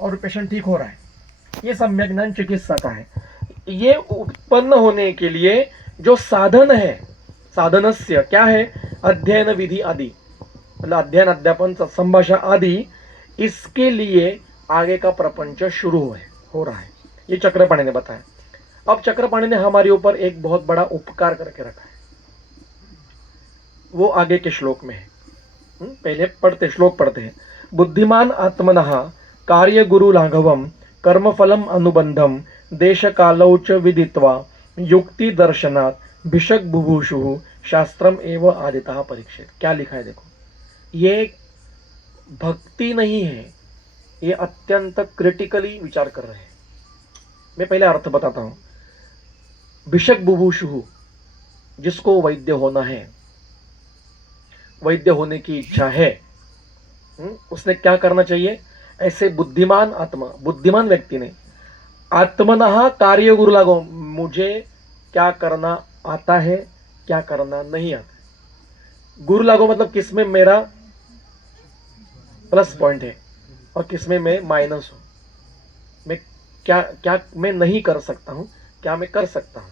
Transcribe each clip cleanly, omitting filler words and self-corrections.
और पेशेंट ठीक हो रहा है, ये सम्यक ज्ञान चिकित्सा का है। ये उत्पन्न होने के लिए जो साधन है, साधनस्य क्या है, अध्ययन विधि आदि, मतलब अध्ययन अध्यापन संभाषा आदि, इसके लिए आगे का प्रपंच शुरू हो रहा है, ये चक्रपाणी ने बताया। अब चक्रपाणी ने हमारे ऊपर एक बहुत बड़ा उपकार करके रखा है, वो आगे के श्लोक में है। पहले श्लोक पढ़ते हैं। बुद्धिमान आत्मनः कार्य गुरु लाघवम कर्मफलम अनुबंधम देश कालौ च विदित्वा युक्ति दर्शनात् भिषक बुभुषु शास्त्रम एवं आदितः परीक्षित। क्या लिखा है देखो, ये भक्ति नहीं है, ये अत्यंत क्रिटिकली विचार कर रहे हैं। मैं पहले अर्थ बताता हूं। भिषक बुभुषु, जिसको वैद्य होना है, वैद्य होने की इच्छा है, उसने क्या करना चाहिए? ऐसे बुद्धिमान आत्मा, बुद्धिमान व्यक्ति ने आत्मनः कार्य गुरु लागो, मुझे क्या करना आता है, क्या करना नहीं आता है। गुरु लागो मतलब किसमें मेरा प्लस पॉइंट है और किसमें मैं माइनस हूं, मैं क्या क्या मैं नहीं कर सकता हूं, क्या मैं कर सकता हूं,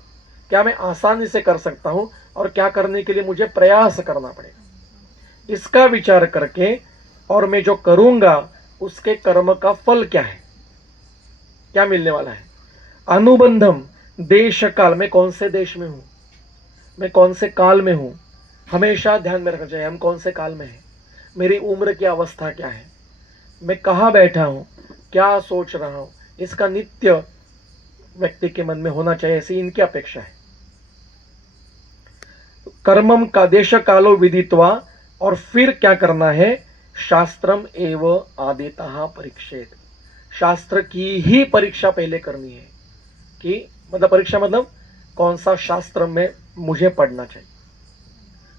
क्या मैं आसानी से कर सकता हूं और क्या करने के लिए मुझे प्रयास करना पड़ेगा, इसका विचार करके, और मैं जो करूंगा उसके कर्म का फल क्या है, क्या मिलने वाला है। अनुबंधम, देश काल, मैं कौन से देश में हूं, मैं कौन से काल में हूं, हमेशा ध्यान में रखना चाहिए हम कौन से काल में हैं, मेरी उम्र की अवस्था क्या है, मैं कहाँ बैठा हूं, क्या सोच रहा हूं, इसका नित्य व्यक्ति के मन में होना चाहिए, ऐसी इनकी अपेक्षा है। कर्मम का देश कालो विदित्वा, और फिर क्या करना है, शास्त्रम एव आदितः परीक्षेत, शास्त्र की ही परीक्षा पहले करनी है। कि मतलब परीक्षा मतलब कौन सा शास्त्र में मुझे पढ़ना चाहिए,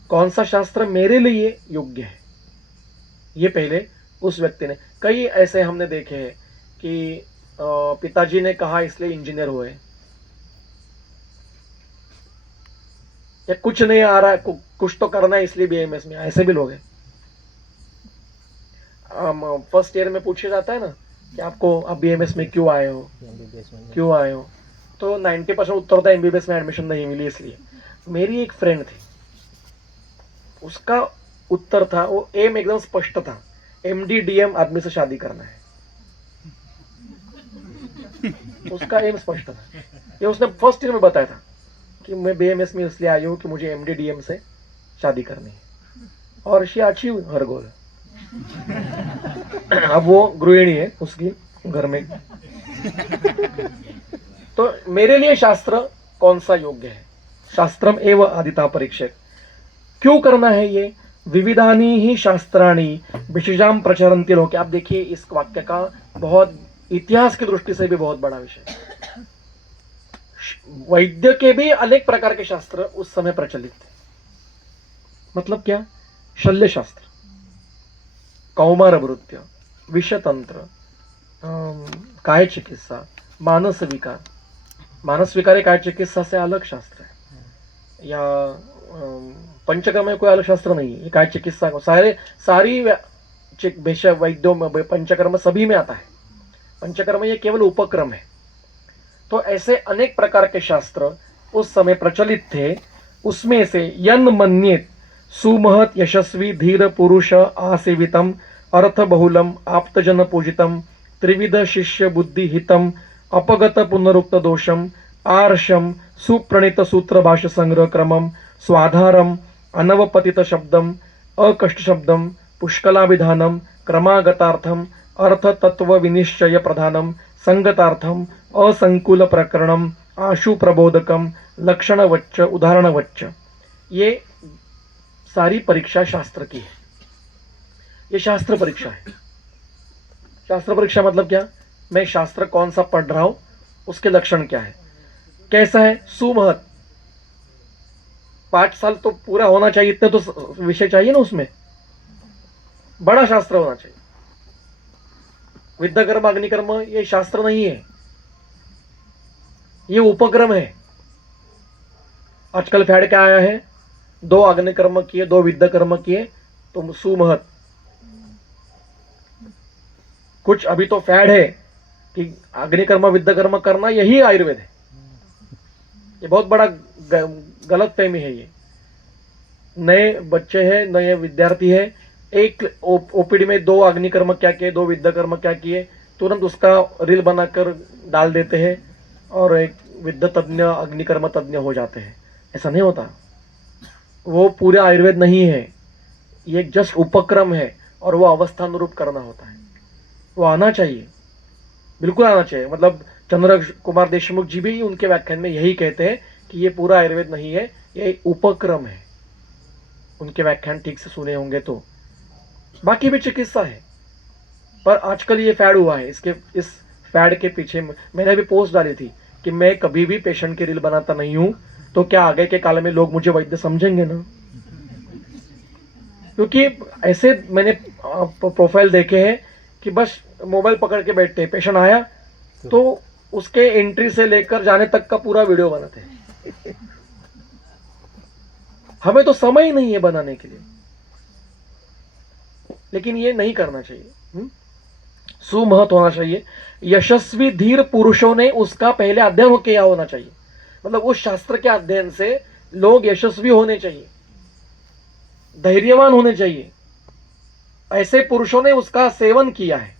कौन सा शास्त्र मेरे लिए योग्य है, ये पहले उस व्यक्ति ने। कई ऐसे हमने देखे हैं कि पिताजी ने कहा इसलिए इंजीनियर हुए, या कुछ नहीं आ रहा है, कुछ तो करना है इसलिए बीएमएस में, ऐसे भी लोग हैं। फर्स्ट ईयर में पूछा जाता है ना कि आपको आप बीएमएस में क्यों आए हो, क्यों आए हो, तो 90% उत्तर होता है एमबीबीएस में एडमिशन नहीं मिली इसलिए। मेरी एक फ्रेंड थी, उसका उत्तर था, वो एम एकदम स्पष्ट था, एमडी डीएम आदमी से शादी करना है, उसका एम स्पष्ट था। ये उसने फर्स्ट ईयर में बताया था कि मैं बीएमएस में इसलिए आई हूँ कि मुझे एमडी डीएम से शादी करनी है, और शी अचीव हर गोल। अब वो गृहिणी है, उसकी घर में। तो मेरे लिए शास्त्र कौन सा योग्य है, शास्त्रम एव आदिता परीक्षित। क्यों करना है ये? विविधानी ही शास्त्राणी विशेषाम प्रचरन्ति लोके। आप देखिए इस वाक्य का बहुत इतिहास की दृष्टि से भी बहुत बड़ा विषय। वैद्य के भी अनेक प्रकार के शास्त्र उस समय प्रचलित थे। मतलब क्या? शल्य शास्त्र, कौमार वृत्य, विषतंत्र, काय चिकित्सा, मानस विकार। मानस विकार काय चिकित्सा से अलग शास्त्र है, या पंचकर्म में कोई अलग शास्त्र नहीं है, ये काय चिकित्सा को सारी वैद्यों में पंचकर्म सभी में आता है। पंचकर्म ये केवल उपक्रम है। तो ऐसे अनेक प्रकार के शास्त्र उस समय प्रचलित थे। उसमें से यन मन्येत सुमहत यशस्वी धीर पुरुष आसेवितम अर्थ बहुलम आप्तजन पूजितम त्रिविध शिष्य बुद्धि हितम अपगत पुनरुक्त दोषम आर्षम सुप्रणीत सूत्र भाष्य संग्रह क्रमम स्वाधारम अनवपतित शब्दम अकष्ट शब्दम पुष्कलाभिधानम क्रमागतार्थम अर्थ तत्व विनिश्चय प्रधानम संगतार्थम असंकुल प्रकरणम आशु प्रबोधकम लक्षणवच्च उदाहरणवच्च। ये सारी परीक्षा शास्त्र की है, ये शास्त्र परीक्षा है। शास्त्र परीक्षा मतलब क्या? मैं शास्त्र कौन सा पढ़ रहा हूं, उसके लक्षण क्या है, कैसा है, सुमहत। 5 साल तो पूरा होना चाहिए, इतने तो विषय चाहिए ना, उसमें बड़ा शास्त्र होना चाहिए। विद्याकर्म अग्निकर्म ये शास्त्र नहीं है, ये उपक्रम है। आजकल फैड क्या आया है, 2 अग्निकर्म किए, 2 विद्याकर्म किए तो सुमहत। कुछ अभी तो फैड है कि अग्निकर्म विद्याकर्म करना यही आयुर्वेद है। ये बहुत बड़ा गलत फहमी है। ये नए बच्चे हैं, नए विद्यार्थी है, एक ओपीडी में 2 अग्निकर्म क्या किए, 2 विद्याकर्म क्या किए, तुरंत उसका रील बनाकर डाल देते हैं और एक विद्या तज्ञ अग्निकर्म तज्ञ हो जाते हैं। ऐसा नहीं होता। वो पूरे आयुर्वेद नहीं है, ये एक जस्ट उपक्रम है और वो अवस्थानुरूप करना होता है। वो आना चाहिए, बिल्कुल आना चाहिए। मतलब चंद्र कुमार देशमुख जी भी उनके व्याख्यान में यही कहते हैं कि ये पूरा आयुर्वेद नहीं है, ये उपक्रम है। उनके व्याख्यान ठीक से सुने होंगे तो। बाकी भी चिकित्सा है, पर आजकल ये फैड हुआ है। इस फैड के पीछे मैंने भी पोस्ट डाली थी कि मैं कभी भी पेशेंट की रील बनाता नहीं हूं, तो क्या आगे के काल में लोग मुझे वैद्य समझेंगे ना? क्योंकि ऐसे मैंने प्रोफाइल देखे हैं कि बस मोबाइल पकड़ के बैठते हैं, पेशेंट आया तो उसके एंट्री से लेकर जाने तक का पूरा वीडियो बनाते हैं। हमें तो समय ही नहीं है बनाने के लिए। लेकिन ये नहीं करना चाहिए। सुमहत होना चाहिए। यशस्वी धीर पुरुषों ने उसका पहले अध्ययन किया होना चाहिए। मतलब उस शास्त्र के अध्ययन से लोग यशस्वी होने चाहिए, धैर्यवान होने चाहिए। ऐसे पुरुषों ने उसका सेवन किया है,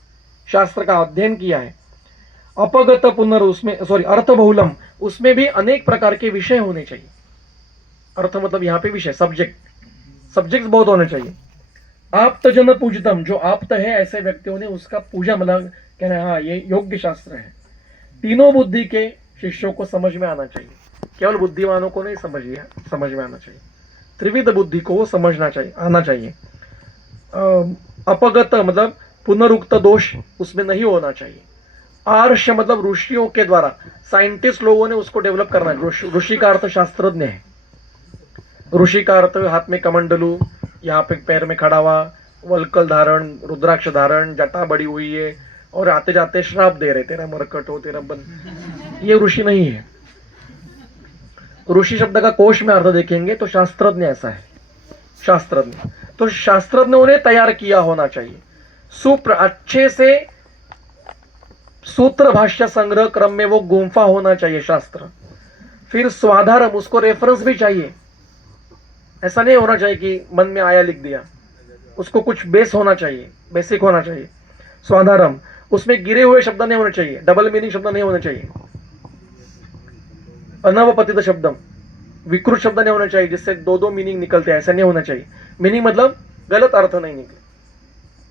शास्त्र का अध्ययन किया है। अपगत पुनर उसमें अर्थ बहुलम, उसमें भी अनेक प्रकार के विषय होने चाहिए। अर्थ मतलब यहां पे विषय, सब्जेक्ट बहुत होने चाहिए। आप्त जन पूजतम, जो आप्त है ऐसे व्यक्तियों ने उसका पूजा, मतलब कहना है हाँ ये योग्य शास्त्र है। तीनों बुद्धि के शिष्यों को समझ में आना चाहिए, केवल बुद्धिमानों को नहीं समझ में आना चाहिए। त्रिविध बुद्धि को समझना चाहिए, आना चाहिए। अपगत मतलब पुनरुक्त दोष उसमें नहीं होना चाहिए। आर्ष मतलब ऋषियों के द्वारा, साइंटिस्ट लोगों ने उसको डेवलप करना है। ऋषि का अर्थ शास्त्रज्ञ है। ऋषि का अर्थ हाथ में कमंडलू, यहाँ पे पैर में खड़ा हुआ, वल्कल धारण, रुद्राक्ष धारण, जटा बड़ी हुई है और आते जाते श्राप दे रहे, तेरा मरकट हो, तेरा बंद। ये ऋषि नहीं है। ऋषि शब्द का कोश में अर्थ देखेंगे तो शास्त्रज्ञ ऐसा है, शास्त्रज्ञ। तो शास्त्रज्ञों ने तैयार किया होना चाहिए। अच्छे से सूत्र भाष्य संग्रह क्रम में वो गुंफा होना चाहिए शास्त्र। फिर स्वाधारम, उसको रेफरेंस भी चाहिए। ऐसा नहीं होना चाहिए कि मन में आया लिख दिया, उसको कुछ बेस होना चाहिए, बेसिक होना चाहिए। स्वाधारम, उसमें गिरे हुए शब्द नहीं होने चाहिए, डबल मीनिंग शब्द नहीं होने चाहिए। अनवपतित शब्दम, विकृत शब्द नहीं होना चाहिए जिससे 2 मीनिंग निकलते हैं, ऐसा नहीं होना चाहिए। मीनिंग मतलब गलत अर्थ नहीं निकले,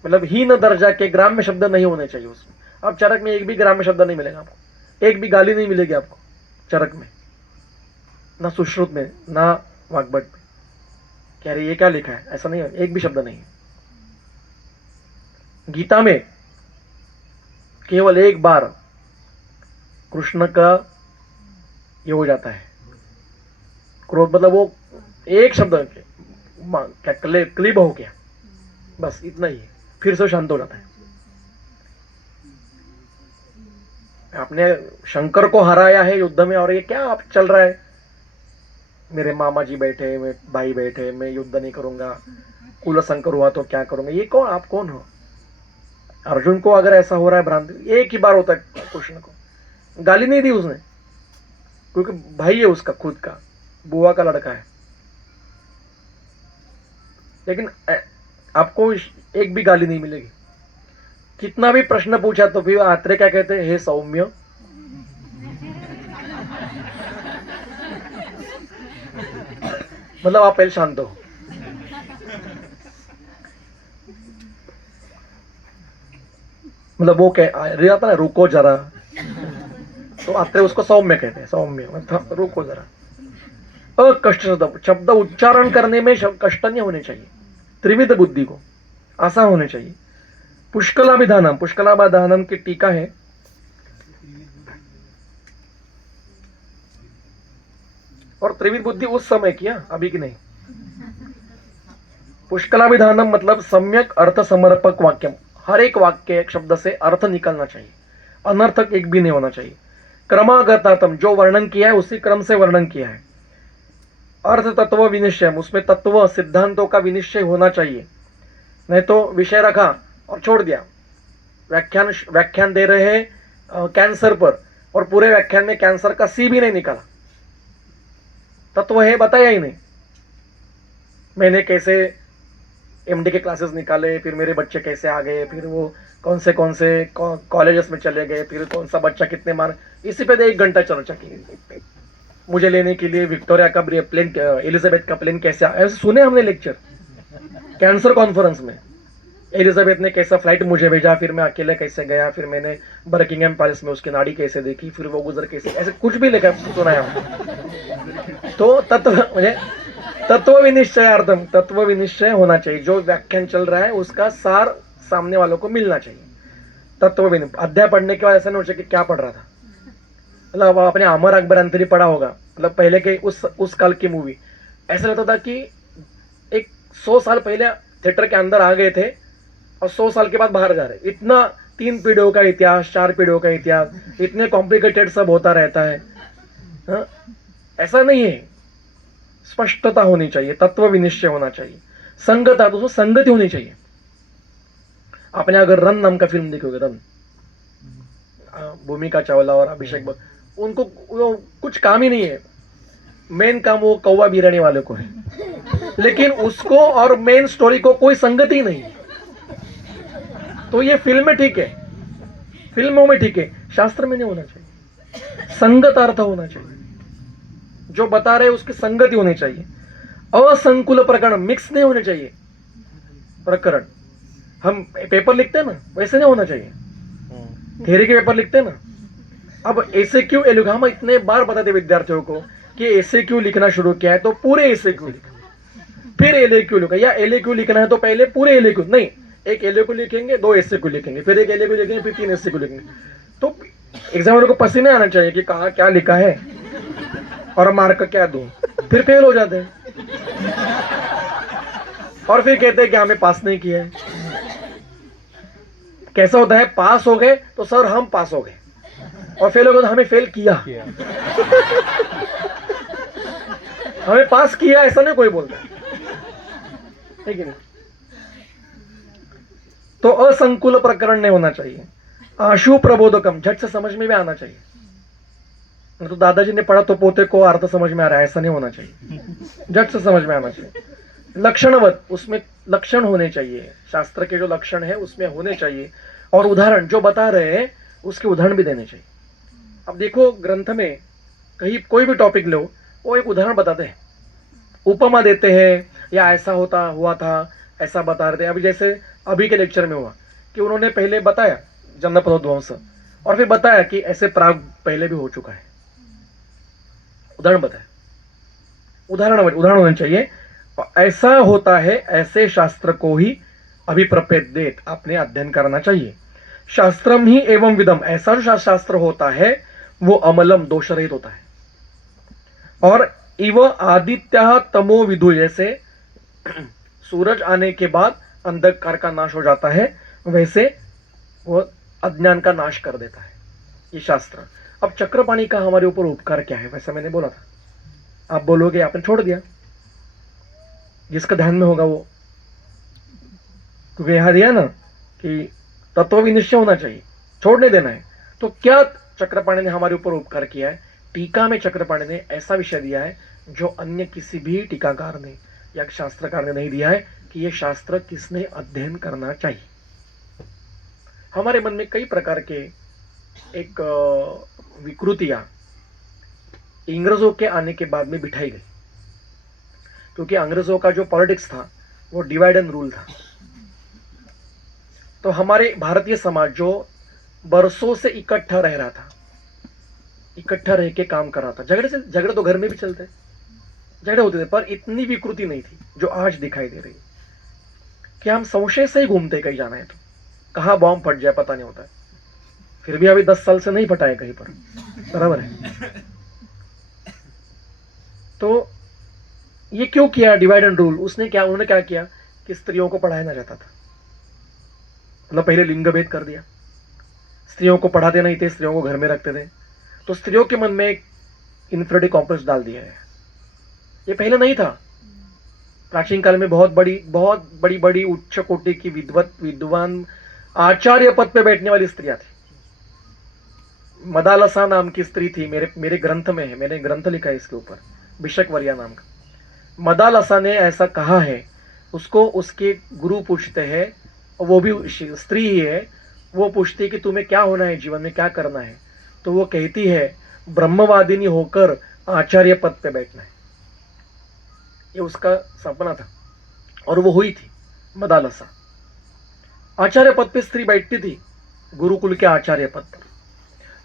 मतलब हीन दर्जा के ग्राम्य शब्द नहीं होने चाहिए उसमें। अब चरक में एक भी ग्राम्य शब्द नहीं मिलेगा आपको, एक भी गाली नहीं मिलेगी आपको चरक में, ना सुश्रुत में, ना वाग्भट में। कह रहे ये क्या लिखा है, ऐसा नहीं है, एक भी शब्द नहीं है। गीता में केवल एक बार कृष्ण का ये हो जाता है क्रोध, मतलब वो एक शब्द क्या क्लिप हो गया, बस इतना ही है, फिर से शांत हो जाता है। आपने शंकर को हराया है युद्ध में और ये क्या आप चल रहा है, मेरे मामा जी बैठे, मेरे भाई बैठे, मैं युद्ध नहीं करूंगा, कुल संकर हुआ तो क्या करूंगा। ये कौन, आप कौन हो? अर्जुन को अगर ऐसा हो रहा है भ्रांति, एक ही बार होता है कृष्ण को, गाली नहीं दी उसने, क्योंकि भाई है उसका खुद का, बुआ का लड़का है। लेकिन आपको एक भी गाली नहीं मिलेगी। कितना भी प्रश्न पूछा तो फिर आत्रेय क्या कहते हैं, हे सौम्य, मतलब आप पहले शांत हो। मतलब वो कह आता ना रुको जरा, तो आत्रेय उसको सौम्य कहते हैं, सौम्य मतलब रुको जरा। अकष्ट शब्द उच्चारण करने में कष्ट नहीं होने चाहिए। त्रिविध बुद्धि को आसान होने चाहिए। पुष्कलाभिधानम, पुष्कलाभिधानम की टीका है, और त्रिविध बुद्धि उस समय किया, अभी की नहीं। पुष्कलाभिधानम मतलब सम्यक अर्थ समर्पक वाक्यम, हर एक वाक्य एक शब्द से अर्थ निकलना चाहिए, अनर्थक एक भी नहीं होना चाहिए। क्रमागतातम, जो वर्णन किया है उसी क्रम से वर्णन किया है। अर्थ तत्व विनिश्चय, उसमें तत्व सिद्धांतों का विनिश्चय होना चाहिए, नहीं तो विषय रखा और छोड़ दिया, व्याख्यान दे रहे हैं कैंसर पर, और पूरे व्याख्यान में कैंसर का सी भी नहीं निकाला, तत्व है बताया ही नहीं। मैंने कैसे एमडी के क्लासेस निकाले, फिर मेरे बच्चे कैसे आ गए, फिर वो कौन से कॉलेजेस में चले गए, फिर कौन सा बच्चा कितने मार्क, इसी पे 1 घंटा चर्चा की। मुझे लेने के लिए विक्टोरिया का प्लेन, एलिजाबेथ का प्लेन कैसे ऐसे सुने हमने लेक्चर कैंसर कॉन्फ्रेंस में। एलिजाबेथ ने कैसा फ्लाइट मुझे भेजा, फिर मैं अकेले कैसे गया, फिर मैंने बकिंगहैम पैलेस में उसकी नाड़ी कैसे देखी, फिर वो गुजर कैसे, ऐसे कुछ भी लिखा सुनाया। तो तत्व विनिश्चयार्थम, तत्व विनिश्चय होना चाहिए। जो व्याख्यान चल रहा है उसका सार सामने वालों को मिलना चाहिए। तत्व विनिश्चय अध्याय पढ़ने के बाद ऐसा नहीं हो चाहिए कि क्या पढ़ रहा था, मतलब आपने अमर अकबर अंतरी पढ़ा होगा, मतलब पहले के उस काल की मूवी, ऐसा लगता था कि एक 100 साल पहले थिएटर के अंदर आ गए थे और 100 साल के बाद बाहर जा रहे। इतना 3 पीढ़ियों का इतिहास, 4 पीढ़ियों का इतिहास, इतने कॉम्प्लिकेटेड सब होता रहता है। हाँ? ऐसा नहीं है, स्पष्टता होनी चाहिए, तत्व विनिश्चय होना चाहिए, संगता, दोस्तों संगति होनी चाहिए। आपने अगर रन नाम का फिल्म देखोगे, रन, भूमिका चावला और अभिषेक उनको कुछ काम ही नहीं है, मेन काम वो कौवा बिराने वाले को है, लेकिन उसको और मेन स्टोरी को कोई संगति ही नहीं है। तो ये फिल्म में ठीक है, फिल्मों में ठीक है, शास्त्र में नहीं होना चाहिए। संगत अर्थ होना चाहिए, जो बता रहे उसकी संगति होनी चाहिए। असंकुल प्रकरण, मिक्स नहीं होने चाहिए प्रकरण। हम पेपर लिखते हैं ना, वैसे नहीं होना चाहिए। थ्योरी के पेपर लिखते हैं ना, अब ऐसे क्यों एलुग, हम इतने बार बताते विद्यार्थियों को कि ऐसे क्यों लिखना शुरू किया है तो पूरे ऐसे क्यों लिखा, फिर एले क्यों लिखा, या एले क्यों लिखना है तो पहले पूरे एले क्यों नहीं, एक एले को लिखेंगे, 2 ऐसे को लिखेंगे, फिर एक एले को लिखेंगे, फिर 3 ऐसे को लिखेंगे। तो एग्जामिनर को पसीने आना चाहिए कि कहाँ क्या लिखा है और मार्क क्या दूं, फिर फेल हो जाते हैं और फिर कहते हैं कि हमें पास नहीं किया है। कैसा होता है, पास हो गए तो सर हम पास हो गए, और फेल हो गए तो हमें फेल किया। हमें पास किया ऐसा नहीं कोई बोलता है कि नहीं। तो असंकुल प्रकरण नहीं होना चाहिए। आशु प्रबोधकम, झट से समझ में भी आना चाहिए। तो दादाजी ने पढ़ा तो पोते को अर्थ समझ में आ रहा है, ऐसा नहीं होना चाहिए, झट से समझ में आना चाहिए। लक्षणवत, उसमें लक्षण होने चाहिए, शास्त्र के जो लक्षण है उसमें होने चाहिए, और उदाहरण जो बता रहे हैं उसके उदाहरण भी देने चाहिए। अब देखो ग्रंथ में कहीं कोई भी टॉपिक लो, वो एक उदाहरण बताते हैं, उपमा देते हैं, या ऐसा हुआ था ऐसा बता रहे थे। अभी जैसे अभी के लेक्चर में हुआ कि उन्होंने पहले बताया जन्नपदोध्वंस, और फिर बताया कि ऐसे प्राग पहले भी हो चुका है, उदाहरण बताया। उदाहरण होने चाहिए। ऐसा होता है, ऐसे शास्त्र को ही अभिप्रपेदेत, आपने अध्ययन करना चाहिए। शास्त्रम ही एवं विदम, ऐसा जो शास्त्र होता है वो अमलम, दोष रहित होता है। और इव आदित्य तमो विदु, जैसे सूरज आने के बाद अंधकार का नाश हो जाता है, वैसे वो अज्ञान का नाश कर देता है ये शास्त्र। अब चक्रपाणी का हमारे ऊपर उपकार क्या है, वैसा मैंने बोला था, आप बोलोगे आपने छोड़ दिया, जिसका ध्यान में होगा वो, क्योंकि यहां दिया ना कि तत्व विनिश्चय होना चाहिए, छोड़ नहीं देना है। तो क्या चक्रपाणी ने हमारे ऊपर उपकार किया है, टीका में चक्रपाणी ने ऐसा विषय दिया है जो अन्य किसी भी टीकाकार ने या शास्त्रकार ने नहीं दिया है, कि यह शास्त्र किसने अध्ययन करना चाहिए। हमारे मन में कई प्रकार के एक विकृतियां अंग्रेजों के आने के बाद में बिठाई गई, क्योंकि अंग्रेजों का जो पॉलिटिक्स था वो डिवाइड एंड रूल था। तो हमारे भारतीय समाज जो बरसों से इकट्ठा रह रहा था, इकट्ठा रह के काम कर रहा था, झगड़े तो घर में भी चलते, झगड़े होते थे, पर इतनी विकृति नहीं थी जो आज दिखाई दे रही, कि हम संशय से ही घूमते कहीं जाना है तो कहाँ बॉम्ब फट जाए पता नहीं होता है, फिर भी अभी 10 साल से नहीं फटा है कहीं पर, बराबर है। तो ये क्यों किया डिवाइड एंड रूल, उन्होंने क्या किया कि स्त्रियों को पढ़ाया ना जाता था, मतलब पहले लिंग भेद कर दिया, स्त्रियों को पढ़ाते नहीं थे, स्त्रियों को घर में रखते थे, तो स्त्रियों के मन में एक इन्फिनिटी कॉम्प्लेक्स डाल दिया है। ये पहले नहीं था, प्राचीन काल में बहुत बड़ी उच्च कोटि की विद्वान आचार्य पद पे बैठने वाली स्त्रियां थी। मदालसा नाम की स्त्री थी, मेरे ग्रंथ में है, मैंने ग्रंथ लिखा है इसके ऊपर, बिशकवरिया नाम का। मदालसा ने ऐसा कहा है, उसको उसके गुरु पूछते हैं, और वो भी स्त्री ही है, वो पूछती है कि तुम्हें क्या होना है, जीवन में क्या करना है। तो वो कहती है ब्रह्मवादिनी होकर आचार्य पद पे बैठना है। ये उसका सपना था और वो हुई थी। मदालसा आचार्य पद पे स्त्री बैठती थी, गुरुकुल के आचार्य पद पर।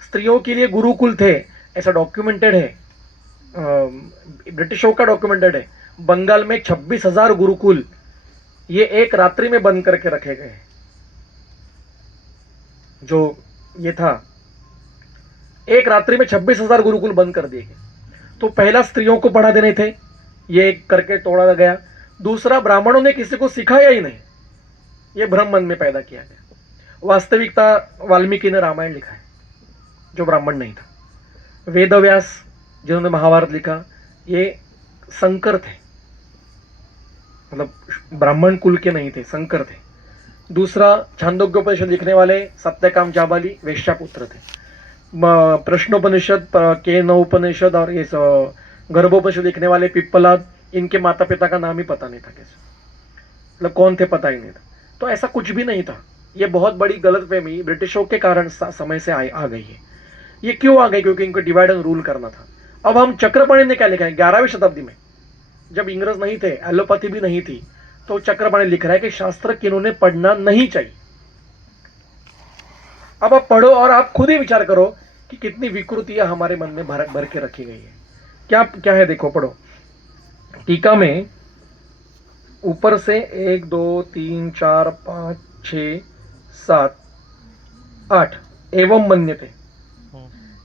स्त्रियों के लिए गुरुकुल थे, ऐसा डॉक्यूमेंटेड है, ब्रिटिशों का डॉक्यूमेंटेड है। बंगाल में 26,000 गुरुकुल ये एक रात्रि में बंद करके रखे गए हैं। जो ये था, एक रात्रि में 26,000 गुरुकुल बंद कर दिए गए। तो पहला स्त्रियों को पढ़ा देने थे, ये एक करके तोड़ा गया। दूसरा, ब्राह्मणों ने किसी को सिखाया ही नहीं, ये भ्रम मन में पैदा किया गया। वास्तविकता वाल्मीकि ने रामायण लिखा है, जो ब्राह्मण नहीं था। वेदव्यास जिन्होंने महाभारत लिखा, ये संकर थे, मतलब ब्राह्मण कुल के नहीं थे, संकर थे। दूसरा, छांदोग्योपनिषद लिखने वाले सत्यकाम जाबाली वेश्यापुत्र थे। प्रश्नोपनिषद, केन उपनिषद और ये गर्भोपनिषद लिखने वाले पिप्पलाद, इनके माता पिता का नाम ही पता नहीं था, कैसे मतलब कौन थे पता ही नहीं था। तो ऐसा कुछ भी नहीं था। ये बहुत बड़ी गलतफहमी ब्रिटिशों के कारण समय से आ गई है। ये क्यों आ गई? क्योंकि इनको डिवाइड एंड रूल करना था। अब हम चक्रपाणी ने क्या लिखा है 11वीं शताब्दी में, जब इंग्रज नहीं थे, एलोपैथी भी नहीं थी, तो चक्रपाणी लिख रहा है कि शास्त्र किन्होंने पढ़ना नहीं चाहिए। अब आप पढ़ो और आप खुद ही विचार करो कि कितनी विकृतियां हमारे मन में भर के रखी गई है। क्या क्या है देखो, पढ़ो। टीका में ऊपर से 1 2 3 4 5 6 7 8 एवं मन्यते,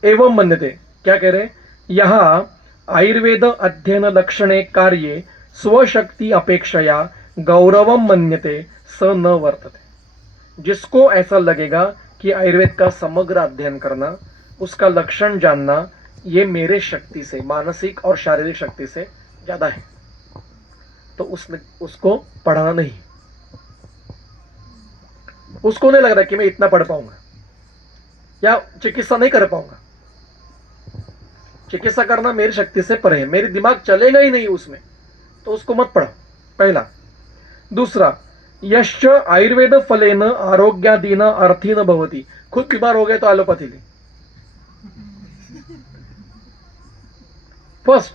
एवं मन्यते क्या कह रहे? यहां आयुर्वेद अध्ययन लक्षणे कार्ये स्वशक्ति अपेक्षया गौरवम मन्यते स न वर्तते। जिसको ऐसा लगेगा कि आयुर्वेद का समग्र अध्ययन करना, उसका लक्षण जानना, ये मेरे शक्ति से, मानसिक और शारीरिक शक्ति से ज्यादा है, तो उसको पढ़ाना नहीं। उसको नहीं लग रहा कि मैं इतना पढ़ पाऊंगा या चिकित्सा नहीं कर पाऊंगा। चिकित्सा करना मेरी शक्ति से परे है, मेरी दिमाग चलेगा ही नहीं उसमें, तो उसको मत पढ़ो, पहला। दूसरा, यश्च आयुर्वेद फलेन आरोग्यादीन अर्थीन भवति। खुद बीमार हो गए तो एलोपैथी ली। फर्स्ट,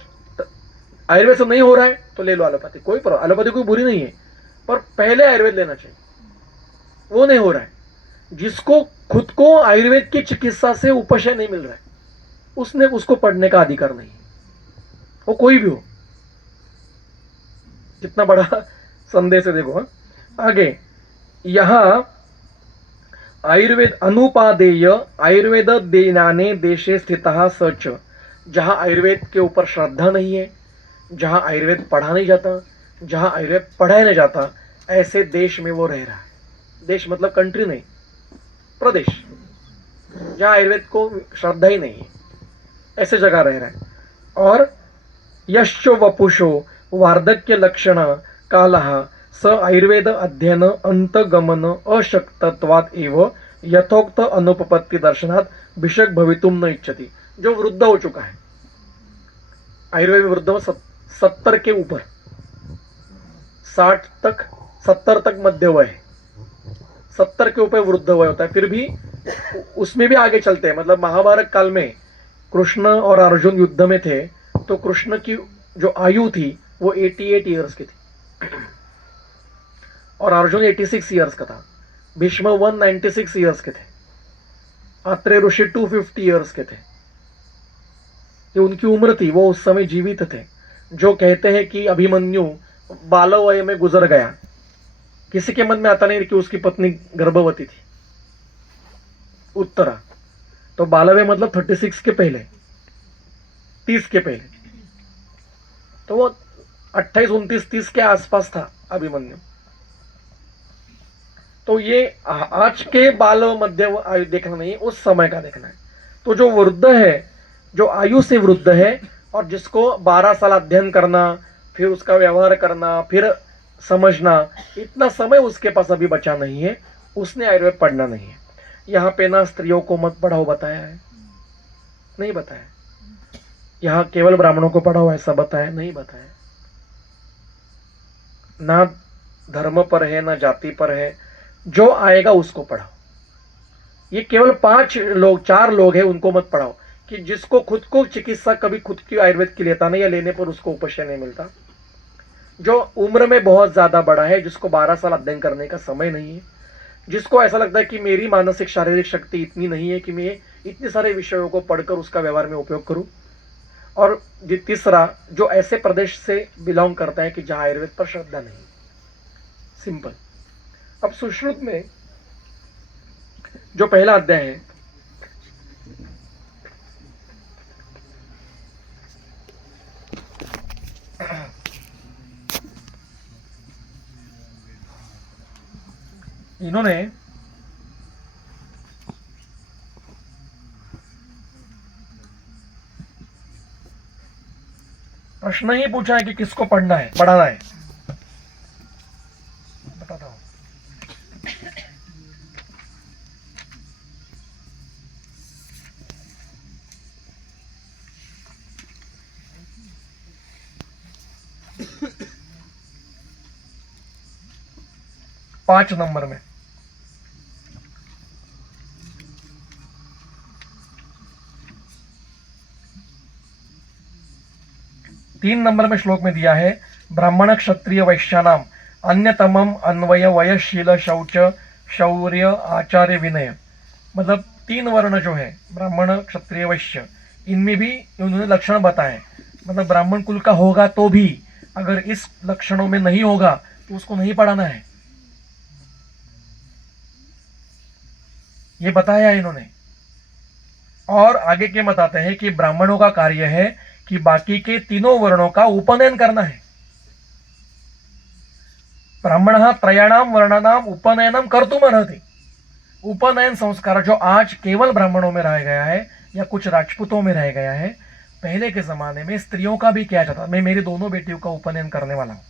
आयुर्वेद से नहीं हो रहा है तो ले लो एलोपैथी, कोई प्रॉब्लम, एलोपैथी कोई बुरी नहीं है, पर पहले आयुर्वेद लेना चाहिए। वो नहीं हो रहा है, जिसको खुद को आयुर्वेद की चिकित्सा से उपशय नहीं मिल रहा है, उसको पढ़ने का अधिकार नहीं है, वो कोई भी हो। कितना बड़ा संदेश है देखो। आगे, यहां आयुर्वेद अनुपादेय आयुर्वेद देनाने देशे स्थितः सच। जहां आयुर्वेद के ऊपर श्रद्धा नहीं है, जहां आयुर्वेद पढ़ा नहीं जाता, जहां आयुर्वेद पढ़ाया नहीं जाता, ऐसे देश में वो रह रहा है। देश मतलब कंट्री नहीं, प्रदेश, जहां आयुर्वेद को श्रद्धा ही नहीं है, ऐसे जगह रह रहा है। और यश्च वपुषो वार्धक्य लक्षण कालः स आयुर्वेद अध्ययन अंतगमन अशक्तत्वात् एव यथोक्त अनुपपत्ति दर्शनात् भिषक भवितुम न इच्छति। जो वृद्ध हो चुका है, आयुर्वेद में वृद्ध 70 के ऊपर, 60 तक 70 तक मध्य वय है, 70 के ऊपर वृद्ध वय होता है। फिर भी उसमें भी आगे चलते हैं। मतलब महाभारत काल में कृष्ण और अर्जुन युद्ध में थे, तो कृष्ण की जो आयु थी वो 88 ईयर्स की थी और अर्जुन 86 ईयर्स का था। भीष्म 196 ईयर्स के थे, आत्रेय ऋषि 250 ईयर्स के थे। ये उनकी उम्र थी, वो उस समय जीवित थे। जो कहते हैं कि अभिमन्यु बालवय में गुजर गया, किसी के मन में आता नहीं कि उसकी पत्नी गर्भवती थी, उत्तरा। तो बालवय मतलब 36 के पहले, 30 के पहले, तो वो 28 29 30 के आसपास था अभिमन्यु। तो ये आज के बाल मध्य आयु देखना नहीं, उस समय का देखना है। तो जो वृद्ध है, जो आयु से वृद्ध है और जिसको 12 साल अध्ययन करना, फिर उसका व्यवहार करना, फिर समझना, इतना समय उसके पास अभी बचा नहीं है, उसने आयुर्वेद पढ़ना नहीं है। यहाँ पे ना स्त्रियों को मत पढ़ाओ बताया है, नहीं बताया। यहाँ केवल ब्राह्मणों को पढ़ाओ ऐसा बताया, नहीं बताया। ना धर्म पर है ना जाति पर है, जो आएगा उसको पढ़ाओ। ये केवल 5 लोग 4 लोग हैं उनको मत पढ़ाओ कि जिसको खुद को चिकित्सा कभी खुद की आयुर्वेद की लेता नहीं, या लेने पर उसको उपशय नहीं मिलता, जो उम्र में बहुत ज्यादा बड़ा है, जिसको 12 साल अध्ययन करने का समय नहीं है, जिसको ऐसा लगता है कि मेरी मानसिक शारीरिक शक्ति इतनी नहीं है कि मैं इतने सारे विषयों को पढ़कर उसका व्यवहार में उपयोग करूं, और तीसरा जो ऐसे प्रदेश से बिलोंग करता है कि जहां आयुर्वेद पर श्रद्धा नहीं। सिंपल। अब सुश्रुत में जो पहला अध्याय है, इन्होंने प्रश्न ही पूछा है कि किसको पढ़ना है, पढ़ाना है। बताता हूं। पांच नंबर में तीन नंबर में श्लोक में दिया है, ब्राह्मण क्षत्रिय वैश्यानाम अन्यतमम अन्वय वयशील शौच शौर्य आचार्य विनय। मतलब 3 वर्ण जो है ब्राह्मण क्षत्रिय वैश्य, इनमें भी उन्होंने लक्षण बताए। मतलब ब्राह्मण कुल का होगा तो भी अगर इस लक्षणों में नहीं होगा तो उसको नहीं पढ़ाना है, ये बताया इन्होंने। और आगे के बताते हैं कि ब्राह्मणों का कार्य है कि बाकी के तीनों वर्णों का उपनयन करना है। ब्राह्मण त्रयाणाम वर्णानाम उपनयनम कर्तुम अर्हति। उपनयन संस्कार जो आज केवल ब्राह्मणों में रह गया है या कुछ राजपूतों में रह गया है, पहले के जमाने में स्त्रियों का भी किया जाता। मैं मेरी दोनों बेटियों का उपनयन करने वाला हूं,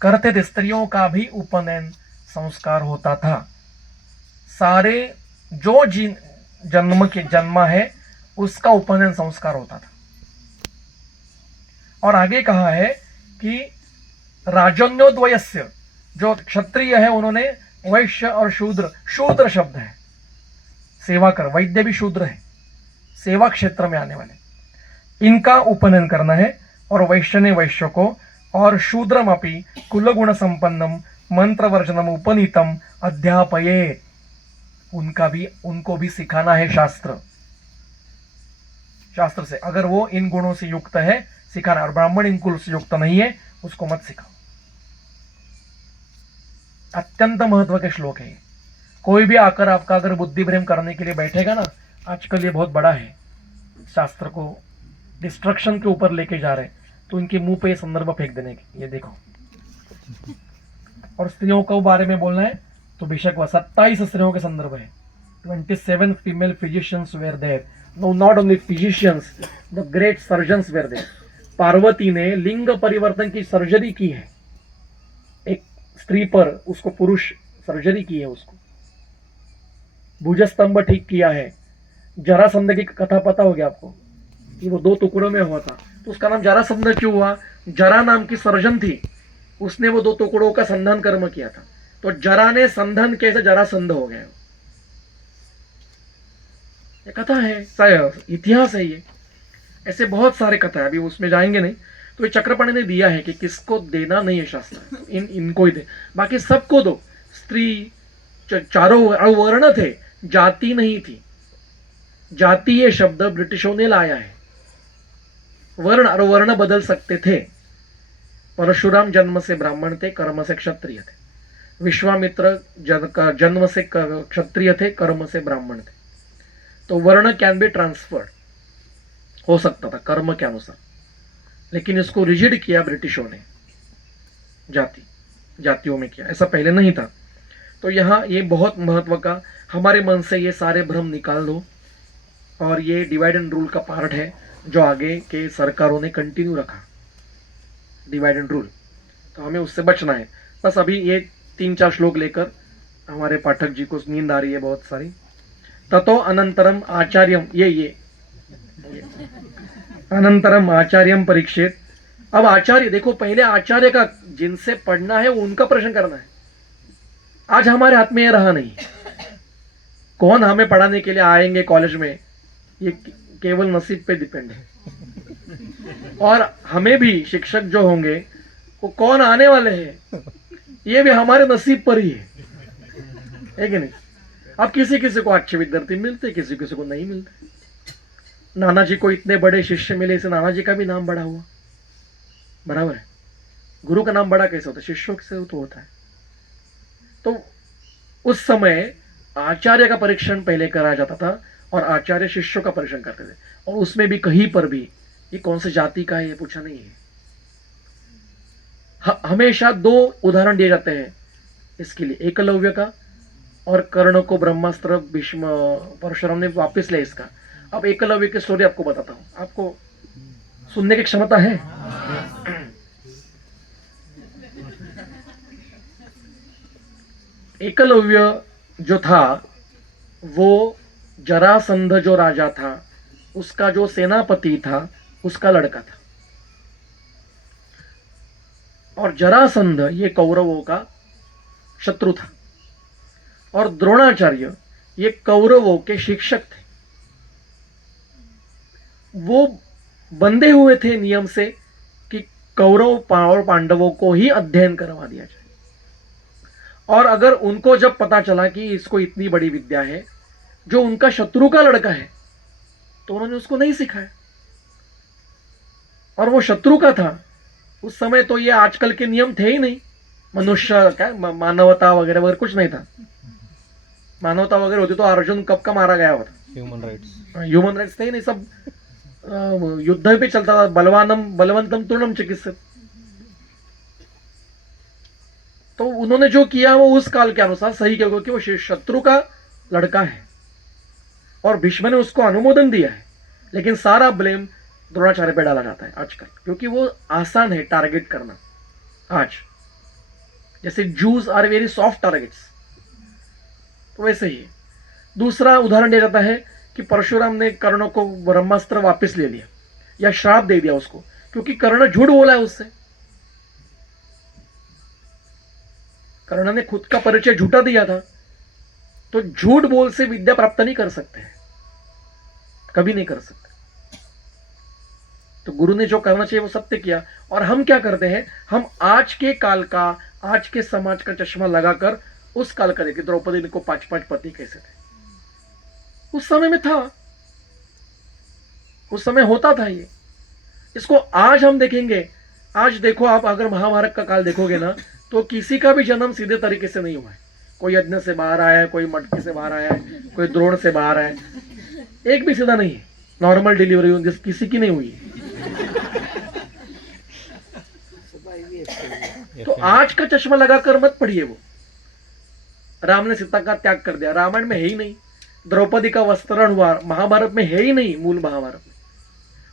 करते थे। स्त्रियों का भी उपनयन संस्कार होता था। सारे जो जन्म है उसका उपनयन संस्कार होता था। और आगे कहा है कि राजन्योद्वयस्य, जो क्षत्रिय है उन्होंने वैश्य और शूद्र, शूद्र शब्द है सेवा कर, वैद्य भी शूद्र है, सेवा क्षेत्र में आने वाले, इनका उपनयन करना है। और वैश्य ने वैश्य को, और शूद्रमपि कुलगुण संपन्नम मंत्रवर्जनम उपनीतम अध्यापये, उनको भी सिखाना है शास्त्र से। अगर वो इन गुणों से युक्त है सिखाना, और ब्राह्मण इन कुल से युक्त नहीं है उसको मत सिखाओ। अत्यंत महत्व के श्लोक है। कोई भी आकर आपका अगर बुद्धि भ्रम करने के लिए बैठेगा ना, आजकल ये बहुत बड़ा है, शास्त्र को डिस्ट्रक्शन के ऊपर लेके जा रहे, तो इनके मुंह पे ये संदर्भ फेंक देने के, ये देखो। और स्त्रियों के बारे में बोलना है तो बेशक वह 27 स्त्रियों के संदर्भ है। 27 female physicians were there. No, not only physicians, the great surgeons were there. Parvati ने लिंग परिवर्तन की सर्जरी की है, एक स्त्री पर, उसको पुरुष सर्जरी की है, उसको भुजस्तंभ ठीक किया है। जरासंध की कथा पता होगी आपको कि वो 2 टुकड़ों में हुआ था, तो उसका नाम जरासंध क्यों हुआ? जरा नाम की सर्जन थी, उसने वो 2 टुकड़ों का संधान कर्म किया था, तो जरा ने संधान कैसे जरासंध हो गया। ये कथा है, इतिहास है ये। ऐसे बहुत सारे कथा है, अभी उसमें जाएंगे नहीं। तो ये चक्रपाणि ने दिया है कि किसको देना नहीं है शास्त्र, इनको ही दे, बाकी सबको दो। स्त्री, चारों वर्ण थे, जाति नहीं थी। जाति ये शब्द ब्रिटिशों ने लाया है। वर्ण और वर्ण बदल सकते थे। परशुराम जन्म से ब्राह्मण थे, कर्म से क्षत्रिय थे। विश्वामित्र जन्म से क्षत्रिय थे, कर्म से ब्राह्मण थे। तो वर्ण कैन बी ट्रांसफर्ड, हो सकता था कर्म के अनुसार, लेकिन इसको रिजिड किया ब्रिटिशों ने, जातियों में किया, ऐसा पहले नहीं था। तो यहाँ ये बहुत महत्व का, हमारे मन से ये सारे भ्रम निकाल दो। और ये डिवाइड एंड रूल का पार्ट है जो आगे के सरकारों ने कंटिन्यू रखा, डिवाइड एंड रूल, तो हमें उससे बचना है। बस अभी ये 3-4 श्लोक लेकर हमारे पाठक जी को नींद आ रही है बहुत सारी। ततो अनंतरम आचार्यम, ये अनंतरम आचार्यम परीक्षित। अब आचार्य देखो, पहले आचार्य का जिनसे पढ़ना है वो उनका प्रश्न करना है। आज हमारे हाथ में ये रहा नहीं, कौन हमें पढ़ाने के लिए आएंगे कॉलेज में, ये केवल नसीब पे डिपेंड है। और हमें भी शिक्षक जो होंगे वो कौन आने वाले हैं ये भी हमारे नसीब पर ही है कि नहीं। अब किसी किसी को अच्छे विद्यार्थी मिलते, किसी किसी को नहीं मिलते। नाना जी को इतने बड़े शिष्य मिले, इसे नाना जी का भी नाम बड़ा हुआ, बराबर है। गुरु का नाम बड़ा कैसे होता है, शिष्यों से तो होता है। तो उस समय आचार्य का परीक्षण पहले कराया जाता था और आचार्य शिष्यों का परीक्षण करते थे, और उसमें भी कहीं पर भी ये कौन सी जाति का है ये पूछा नहीं है। हमेशा 2 उदाहरण दिए जाते हैं इसके लिए, एकलव्य का और कर्ण को ब्रह्मास्त्र भीष्म परशुराम ने वापस लिया इसका। अब एकलव्य की स्टोरी आपको बताता हूं, आपको सुनने की क्षमता है? एकलव्य जो था वो जरासंध जो राजा था उसका जो सेनापति था उसका लड़का था, और जरासंध ये कौरवों का शत्रु था, और द्रोणाचार्य ये कौरवों के शिक्षक थे। वो बंधे हुए थे नियम से कि कौरव और पांडवों को ही अध्ययन करवा दिया जाए, और अगर उनको जब पता चला कि इसको इतनी बड़ी विद्या है जो उनका शत्रु का लड़का है, तो उन्होंने उसको नहीं सिखाया। और वो शत्रु का था उस समय, तो ये आजकल के नियम थे ही नहीं, मनुष्य क्या मानवता वगैरह वगैरह कुछ नहीं था। मानवता वगैरह होती तो अर्जुन कब का मारा गया होता। ह्यूमन राइट्स थे ही नहीं, सब युद्ध पे चलता था, बलवंतम तृणम चिकित्सित। तो उन्होंने जो किया वो उस काल के अनुसार सही किया, क्योंकि वो शत्रु का लड़का है और भीष्म ने उसको अनुमोदन दिया है। लेकिन सारा ब्लेम द्रोणाचार्य पे डाला जाता है आजकल, क्योंकि वो आसान है टारगेट करना। आज जैसे Jews are very soft targets, तो वैसे ही दूसरा उदाहरण दिया जाता है कि परशुराम ने कर्ण को ब्रह्मास्त्र वापस ले लिया या श्राप दे दिया उसको, क्योंकि कर्ण झूठ बोला है उससे। कर्ण ने खुद का परिचय झूठा दिया था, तो झूठ बोल से विद्या प्राप्त नहीं कर सकते, कभी नहीं कर सकते। तो गुरु ने जो करना चाहिए वो सत्य किया। और हम क्या करते हैं, हम आज के काल का, आज के समाज का चश्मा लगाकर उस काल का देखिए, द्रौपदी को 5-5 पति कैसे थे, उस समय में था, उस समय होता था ये। इसको आज हम देखेंगे, आज देखो आप अगर महाभारत का काल देखोगे ना, तो किसी का भी जन्म सीधे तरीके से नहीं हुआ है। कोई यज्ञ से बाहर आया है, कोई मटकी से बाहर आया है, कोई द्रोण से बाहर आया है, एक भी सीधा नहीं है। नॉर्मल डिलीवरी किसी की नहीं हुई। तो आज का चश्मा लगाकर मत पढ़िए। वो राम ने सीता का त्याग कर दिया, रामायण में है ही नहीं। द्रौपदी का वस्त्राहरण हुआ, महाभारत में है ही नहीं। मूल महाभारत में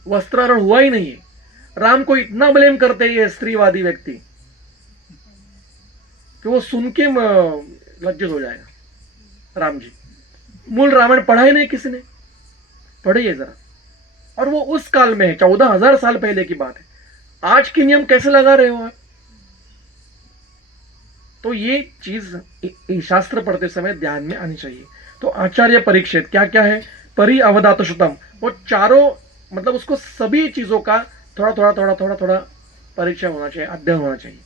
वस्त्राहरण हुआ ही नहीं है। राम को इतना ब्लेम करते हैं स्त्रीवादी व्यक्ति कि वो सुन के लज्जित हो जाएगा। राम जी मूल रामायण पढ़ा ही नहीं किसी ने, पढ़िए जरा। और वो उस काल में है, 14,000 साल पहले की बात है। आज के नियम कैसे लगा रहे हो आप? तो ये चीज शास्त्र पढ़ते समय ध्यान में आनी चाहिए। तो आचार्य परीक्षित क्या क्या है, परि अवधात श्रुतम, वो चारों मतलब उसको सभी चीजों का थोड़ा थोड़ा परिचय होना चाहिए, अध्ययन होना चाहिए,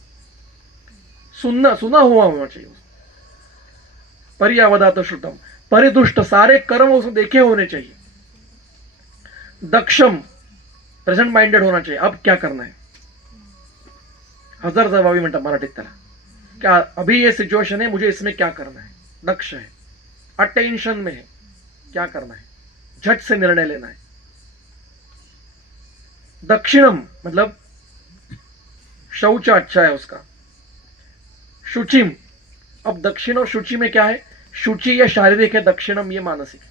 सुना हुआ होना चाहिए। परि अवधात श्रुतम, परिदुष्ट, सारे कर्म उसने देखे होने चाहिए। दक्षम, प्रेझेंट माइंडेड होना चाहिए। अब क्या करना है, हजर जबाबी म्हणतात मराठीत त्याला, क्या अभी ये सिचुएशन है, मुझे इसमें क्या करना है। दक्ष है, अटेंशन में है, क्या करना है, झट से निर्णय लेना है। दक्षिणम मतलब शौच अच्छा है उसका। शुचिम, अब दक्षिण और शुचि में क्या है, शुचि ये शारीरिक है, दक्षिणम ये मानसिक है।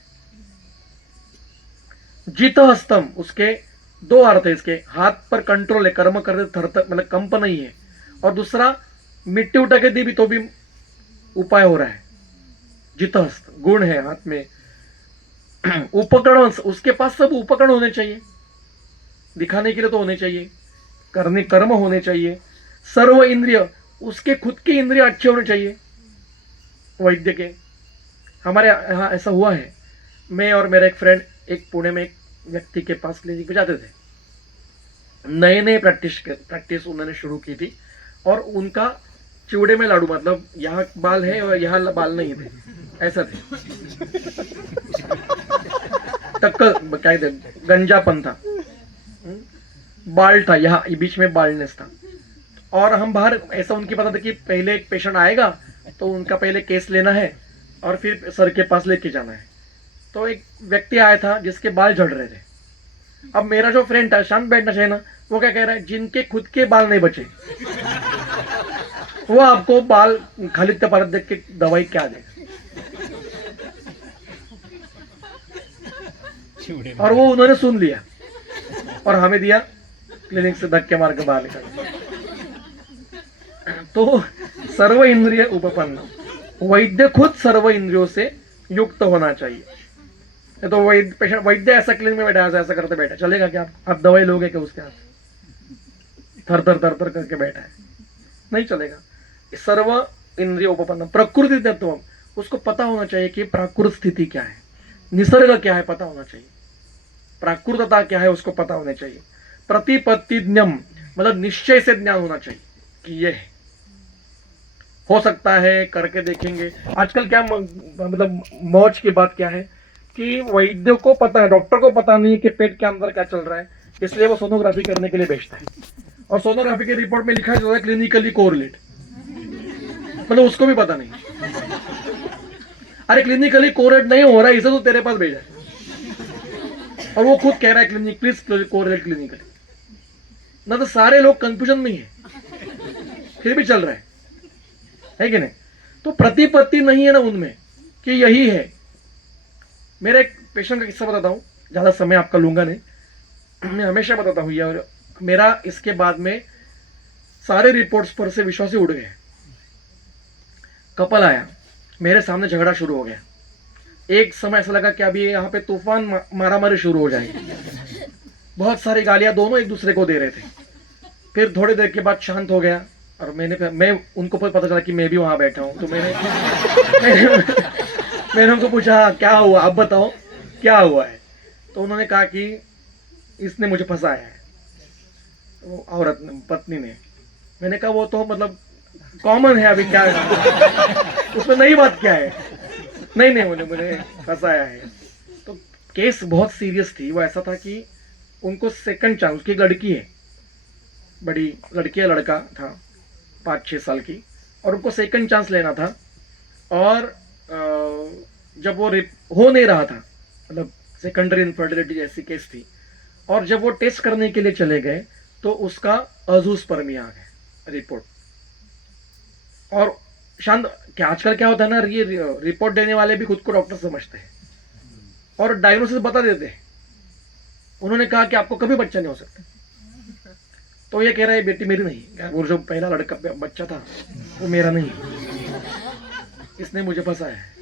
जित हस्तम, उसके 2 अर्थ है, इसके हाथ पर कंट्रोल है, कर्म करते थरथर मतलब कंप नहीं है। और दूसरा मिट्टी उठा के दी भी तो भी उपाय हो रहा है, जितहस्त गुण है हाथ में, उपकरण, उसके पास सब उपकरण होने चाहिए, दिखाने के लिए तो होने चाहिए, करने कर्म होने चाहिए, सर्व इंद्रिय, उसके खुद के इंद्रिय अच्छे होने चाहिए वैद्य के। हमारे यहाँ ऐसा हुआ है, मैं और मेरा एक फ्रेंड एक पुणे में एक व्यक्ति के पास क्लिनिक पे जाते थे, नए नए प्रैक्टिस उन्होंने शुरू की थी, और उनका चिवड़े में लाडू, मतलब यहाँ बाल है और यहाँ बाल नहीं थे, ऐसा थे, टक्कर क्या थे, गंजापन था, बाल था यहाँ बीच में, बालनेस था। और हम बाहर, ऐसा उनकी पता था कि पहले एक पेशेंट आएगा तो उनका पहले केस लेना है और फिर सर के पास लेके जाना है। तो एक व्यक्ति आया था जिसके बाल झड़ रहे थे। अब मेरा जो फ्रेंड था, शांत बैठना चाहिए ना, वो क्या कह रहा है, जिनके खुद के बाल नहीं बचे वो आपको बाल खाली परत देख के दवाई क्या देगा। और वो उन्होंने सुन लिया और हमें दिया क्लिनिक से धक्के मार के बाहर निकाल। तो सर्व इंद्रिय उपपन्न, वैद्य खुद सर्व इंद्रियों से युक्त होना चाहिए। तो वैद्य ऐसा क्लिनिक में बैठा, ऐसा करते बैठा, चलेगा क्या? आप दवाई लोगे क्या उसके हाथ? थर थर थर थर करके बैठा है, नहीं चलेगा। सर्व इंद्रिय उपपन्न, प्रकृति तत्व, उसको पता होना चाहिए कि प्राकृत स्थिति क्या है, निसर्ग क्या है, पता होना चाहिए, प्राकृतता क्या है उसको पता होना चाहिए। प्रतिपत्ति ज्ञम, मतलब निश्चय से ज्ञान होना चाहिए कि ये है, हो सकता है, करके देखेंगे। आजकल क्या मतलब मौज की बात क्या है कि वैद्य को पता है, डॉक्टर को पता नहीं है कि पेट के अंदर क्या चल रहा है, इसलिए वो सोनोग्राफी करने के लिए भेजता है, और सोनोग्राफी के रिपोर्ट में लिखा है क्लिनिकली कोरिलेट, मतलब उसको भी पता नहीं। अरे क्लिनिकली कोरिलेट नहीं हो रहा है, इसे तो तेरे पास भेजा है, और वो खुद कह रहा है क्लिनिक प्लीज कोरिलेट क्लिनिकली। ना तो सारे लोग कंफ्यूजन में ही है, फिर भी चल रहा है कि नहीं? तो प्रतिपत्ति नहीं है ना उनमें कि यही है। मेरे एक पेशेंट का किस्सा बताता हूँ, ज्यादा समय आपका लूंगा नहीं, मैं हमेशा बताता हूँ ये, मेरा इसके बाद में सारे रिपोर्ट्स पर से विश्वास ही उड़ गए। कपल आया, मेरे सामने झगड़ा शुरू हो गया, एक समय ऐसा लगा कि अभी यहाँ पे तूफान मारामारी शुरू हो जाएगी, बहुत सारी गालियां दोनों एक दूसरे को दे रहे थे। फिर थोड़ी देर के बाद शांत हो गया, और मैं उनको पता चला कि मैं भी वहां बैठा हूं, तो मैंने उनको पूछा क्या हुआ, आप बताओ क्या हुआ है। तो उन्होंने कहा कि इसने मुझे फंसाया है, वो औरत ने, पत्नी ने। मैंने कहा वो तो मतलब कॉमन है, अभी क्या उसमें नई बात क्या है? नहीं मुझे फंसाया है। तो केस बहुत सीरियस थी, वो ऐसा था कि उनको सेकंड चांस, उसकी लड़की है, बड़ी लड़की या लड़का था 5-6 साल की, और उनको सेकंड चांस लेना था। और जब वो हो नहीं रहा था, मतलब सेकेंडरी इनफर्टिलिटी जैसी केस थी, और जब वो टेस्ट करने के लिए चले गए तो उसका अजूस्पर्मिया आ गया रिपोर्ट। और शांत क्या, आजकल क्या होता है ना, ये रिपोर्ट देने वाले भी खुद को डॉक्टर समझते हैं और डायग्नोसिस बता देते हैं। उन्होंने कहा कि आपको कभी बच्चा नहीं हो सकता, तो ये कह रहा है बेटी मेरी नहीं, वो जो पहला लड़का बच्चा था वो मेरा नहीं, इसने मुझे फंसाया है।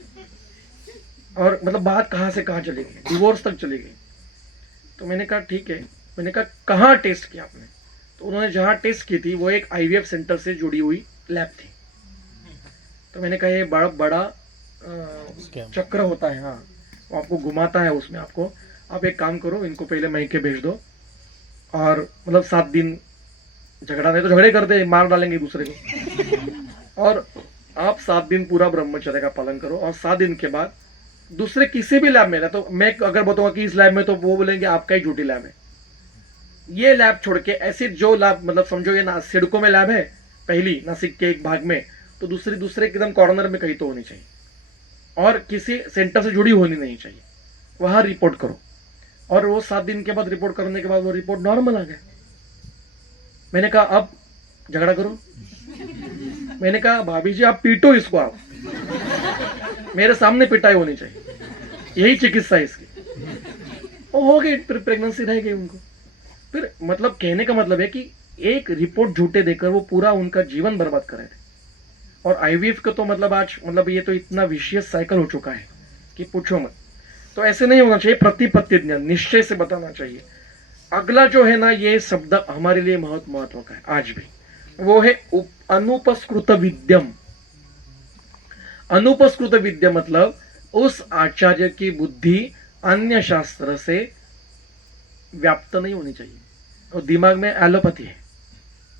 और मतलब बात कहाँ से कहाँ चली गई, डिवोर्स तक चली गई। तो मैंने कहा ठीक है, मैंने कहा कहाँ टेस्ट किया आपने? तो उन्होंने जहाँ टेस्ट की थी वो एक IVF सेंटर से जुड़ी हुई लैब थी। तो मैंने कहा ये बड़ा चक्र होता है, हाँ, वो आपको घुमाता है उसमें, आपको आप एक काम करो, इनको पहले महीके भेज दो, और मतलब 7 दिन झगड़ा, नहीं तो झगड़े करते मार डालेंगे दूसरे को, और आप 7 दिन पूरा ब्रह्मचर्य का पालन करो, और 7 दिन के बाद दूसरे किसी भी लैब में ना, तो मैं अगर बताऊंगा कि इस लैब में, तो वो बोलेंगे आपका ही झूठी लैब है। ये लैब छोड़ के ऐसी जो लैब, मतलब समझो ये ना सिडको में लैब है पहली, नासिक के एक भाग में, तो दूसरे एकदम कॉर्नर में कहीं तो होनी चाहिए, और किसी सेंटर से जुड़ी होनी नहीं चाहिए, वहां रिपोर्ट करो। और वो 7 दिन के बाद रिपोर्ट करने के बाद वो रिपोर्ट नॉर्मल आ गया। मैंने कहा अब झगड़ा करो, मैंने कहा भाभी जी आप पीटो इसको, आप मेरे सामने पिटाई होनी चाहिए, यही चिकित्सा है इसकी। वो हो गई, फिर प्रेगनेंसी रह गई उनको। फिर मतलब कहने का मतलब है कि एक रिपोर्ट झूठे देकर वो पूरा उनका जीवन बर्बाद कर रहे थे। और आईवीएफ का तो मतलब आज मतलब ये तो इतना विशियस साइकिल हो चुका है कि पूछो मत। तो ऐसे नहीं होना चाहिए, प्रतिपत्ति ज्ञान निश्चय से बताना चाहिए। अगला जो है ना, ये शब्द हमारे लिए बहुत महत्व का है आज भी, वो है अनुपस्कृत विद्यम। अनुपस्कृत विद्या मतलब उस आचार्य की बुद्धि अन्य शास्त्र से व्याप्त नहीं होनी चाहिए। और दिमाग में एलोपैथी है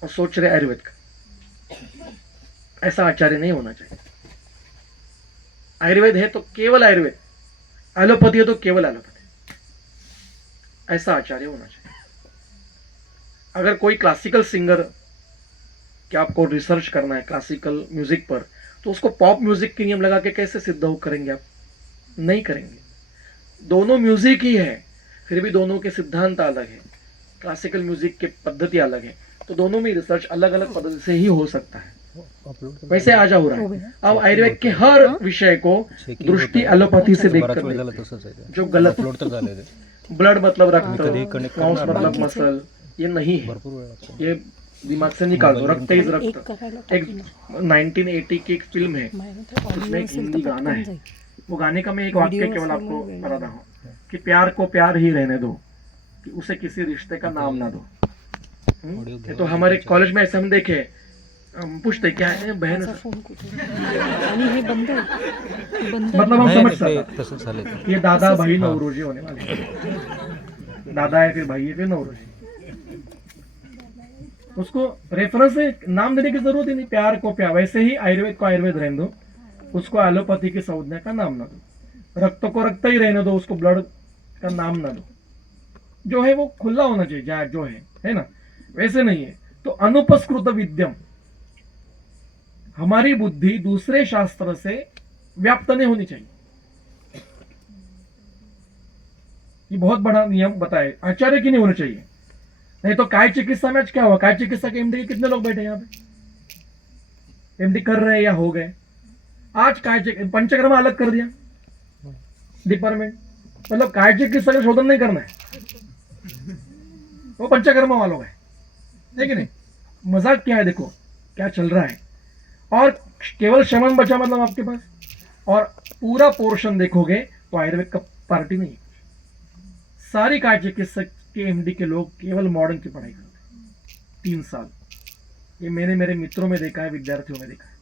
और सोच रहे आयुर्वेद का, ऐसा आचार्य नहीं होना चाहिए। आयुर्वेद है तो केवल आयुर्वेद, एलोपैथी है तो केवल एलोपैथी, ऐसा आचार्य होना चाहिए। अगर कोई क्लासिकल सिंगर क्या आपको रिसर्च करना है क्लासिकल म्यूजिक पर, तो उसको पॉप म्यूजिक के नियम लगा के कैसे सिद्ध हो करेंगे आप? नहीं करेंगे। दोनों म्यूजिक ही है, फिर भी दोनों के सिद्धांत अलग है, क्लासिकल म्यूजिक की पद्धति अलग है, तो दोनों में रिसर्च अलग अलग पद्धति से ही हो सकता है। वैसे आज हो रहा है। अब आयुर्वेद के हर विषय को दृष्टि एलोपैथी से देखकर जो गलत, ब्लड मतलब रक्त, मांस मतलब मसल, ये नहीं है, ये दिमाग से निकाल दो। रक्त इज रक्त। एक 1980 की एक फिल्म है, उसमें एक हिंदी गाना है, वो गाने का मैं एक वाक्य केवल आपको बताता हूँ कि प्यार को प्यार ही रहने दो, कि उसे किसी रिश्ते का नाम ना दो। ये तो हमारे कॉलेज में ऐसे हम देखे, हम पूछते क्या है बहन, मतलब हम समझ सकते ये दादा भाई नवरोजी होने वाले, दादा है फिर भाई है फिर नवरोजी। उसको रेफरेंस से नाम देने की जरूरत ही नहीं, प्यार को प्यार। वैसे ही आयुर्वेद को आयुर्वेद रहने दो, उसको एलोपैथी की संज्ञा का नाम ना दो। रक्त को रक्त ही रहने दो, उसको ब्लड का नाम ना दो। जो है वो खुला होना चाहिए, जो है ना, वैसे नहीं है। तो अनुपस्कृत विद्यम, हमारी बुद्धि दूसरे शास्त्र से व्याप्त नहीं होनी चाहिए। ये बहुत बड़ा नियम बताए, आचार्य की नहीं होना चाहिए। नहीं तो काय चिकित्सा में आज क्या हुआ, काय चिकित्सा के एमडी कितने लोग बैठे यहाँ पे, एमडी कर रहे हैं या हो गए। आज काय पंचकर्मा अलग कर दिया डिपार्टमेंट, मतलब काय चिकित्सा का शोधन नहीं करना है, वो पंचकर्मा वालों है कि नहीं। मजाक क्या है, देखो क्या चल रहा है। और केवल शमन बचा मतलब आपके पास, और पूरा पोर्शन देखोगे तो आयुर्वेद का पार्टी नहीं है। सारी काय चिकित्सक के एमडी के लोग केवल मॉडर्न की पढ़ाई करते हैं 3 साल। ये मैंने मेरे मित्रों में देखा है, विद्यार्थियों में देखा है।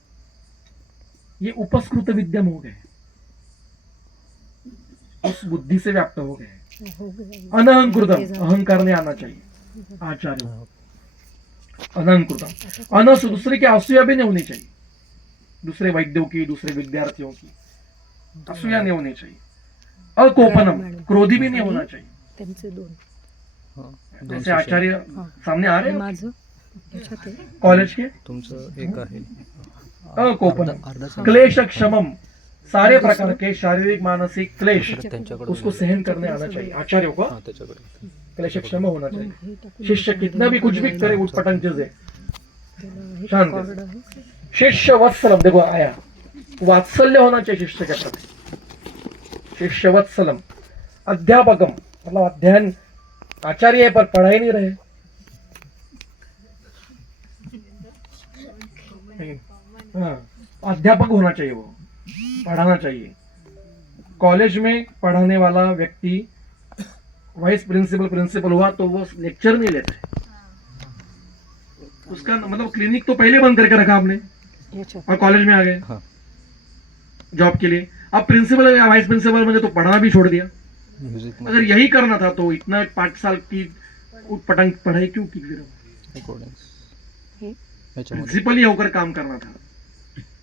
ये उपस्कृत विद्यम हो गए, उस बुद्धि से व्याप्त हो गए। अनहंकृतम, अहंकार नहीं आना चाहिए आचार्य। अनहंकृतम, अनस दूसरे की असूया भी नहीं होनी चाहिए, दूसरे वैद्यों की, दूसरे विद्यार्थियों की असूया नहीं होनी चाहिए। अकोपनम, क्रोधी भी नहीं होना चाहिए। जैसे आचार्य सामने आ रहे हैं कॉलेज के, तुमचं एक आहे अकोपनम, क्लेश क्षमम, सारे प्रकार के शारीरिक मानसिक क्लेश उसको सहन करने आना चाहिए आचार्यों को। क्लेश क्षम होना चाहिए। शिष्य कितना भी कुछ भी करे उठपटांग चीजें, शांत। शिष्य वत्सलम, देखो आया, वात्सल्य होना चाहिए शिष्य के प्रति। शिष्य वत्सलम, अध्यापकम मतलब अध्ययन, आचार्य है पर पढ़ाई नहीं रहे। हाँ, अध्यापक होना चाहिए, वो पढ़ाना चाहिए। कॉलेज में पढ़ाने वाला व्यक्ति वाइस प्रिंसिपल प्रिंसिपल हुआ तो वो लेक्चर नहीं लेता है, उसका मतलब क्लिनिक तो पहले बंद करके रखा आपने और कॉलेज में आ गए जॉब के लिए। अब प्रिंसिपल या वाइस प्रिंसिपल मुझे तो पढ़ाना भी छोड़ दिया। अगर यही करना था तो इतना 5 साल की पटंग पढ़ाई क्यों की? प्रिंसिपल ही होकर काम करना था,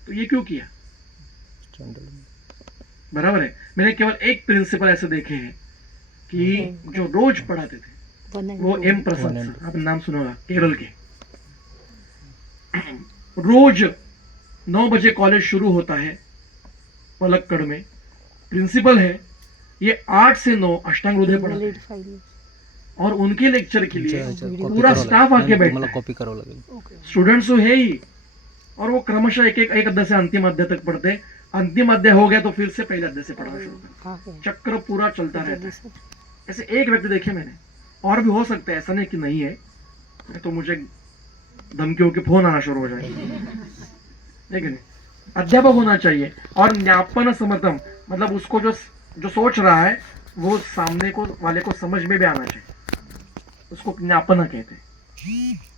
तो ये क्यों किया? बराबर है। मैंने केवल एक प्रिंसिपल ऐसे देखे हैं कि जो रोज पढ़ाते थे, वो एम प्रसाद, आपने नाम सुना होगा, केरल के। रोज 9 बजे कॉलेज शुरू होता है पलक्कड़ में, प्रिंसिपल है, ये 8 से 9 अष्टांग हृदय पढ़ाते हैं और उनके लेक्चर के लिए पूरा स्टाफ आके बैठता है। कॉपी करावं लागेल, स्टूडेंट्स तो है ही, और वो क्रमशः एक अध्याय से अंतिम अध्याय तक पढ़ते। अंतिम अध्याय हो गया तो फिर से पहले अध्याय से पढ़ना शुरू करते, चक्र पूरा चलता रहता है। ऐसे एक व्यक्ति देखे मैंने, और भी हो सकता है, ऐसा नहीं कि नहीं है, तो मुझे धमकियों के फोन आना शुरू हो जाएंगे, लेकिन अध्यापक होना चाहिए। और ज्ञापन समर्थम मतलब उसको जो जो सोच रहा है वो सामने को वाले को समझ में भी आना चाहिए, उसको ज्ञापन कहते हैं।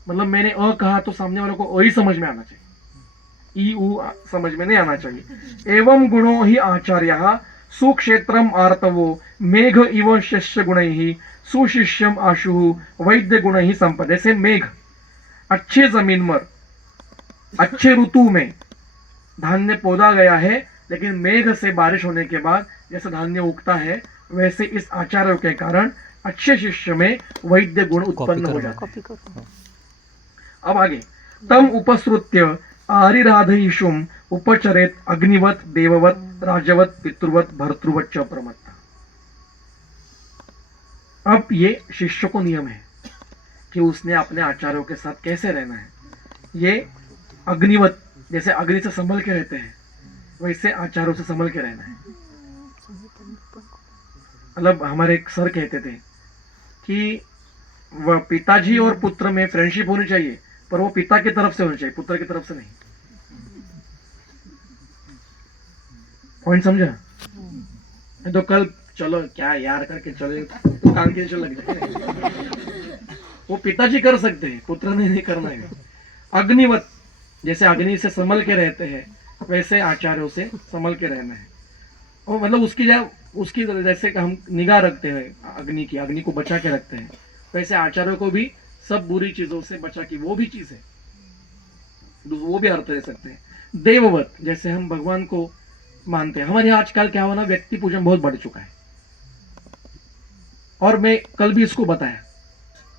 मतलब मैंने अ कहा तो सामने वाले को अ ही समझ में आना चाहिए, ई उ समझ में नहीं आना चाहिए। एवं गुणो ही आचार्य सुक्षेत्रम आर्तवो मेघ इव शिष्य गुण ही सुशिष्यम आशु वैद्य गुण ही संपदे। से मेघ अच्छे जमीन पर अच्छे ऋतु में धान्य पौधा गया है, लेकिन मेघ से बारिश होने के बाद जैसे धान्य उगता है वैसे इस आचार्य के कारण अच्छे शिष्य में वैद्य गुण उत्पन्न हो जाते हैं। अब आगे, तम उपसृत्य आरिराधयिषुम उपचरेत अग्निवत देववत राजवत पितृवत भर्तृवत च प्रमत्ता। अब ये शिष्य को नियम है कि उसने अपने आचार्यों के साथ कैसे रहना है। ये अग्निवत जैसे अग्नि से संभल के रहते हैं वैसे आचार्यों से संभल के रहना है। मतलब हमारे एक सर कहते थे कि वह पिताजी और पुत्र में फ्रेंडशिप होनी चाहिए, पर वो पिता की तरफ से होनी चाहिए, पुत्र की तरफ से नहीं। पॉइंट समझा? तो कल चलो क्या यार करके चले तो काम के चल लग जाए। वो पिताजी कर सकते हैं, पुत्र ने नहीं करना है। अग्निवत जैसे अग्नि से संभल के रहते हैं वैसे आचार्यों से संभल के रहना है। और मतलब उसकी जैसे हम निगाह रखते हैं अग्नि को बचा के रखते हैं, वैसे आचार्यों को भी सब बुरी चीजों से बचा के, वो भी चीज है, वो भी अर्थ ले सकते हैं। देववत जैसे हम भगवान को मानते हैं। हमारे यहाँ आजकल क्या हुआ ना, व्यक्ति पूजन बहुत बढ़ चुका है। और मैं कल भी इसको बताया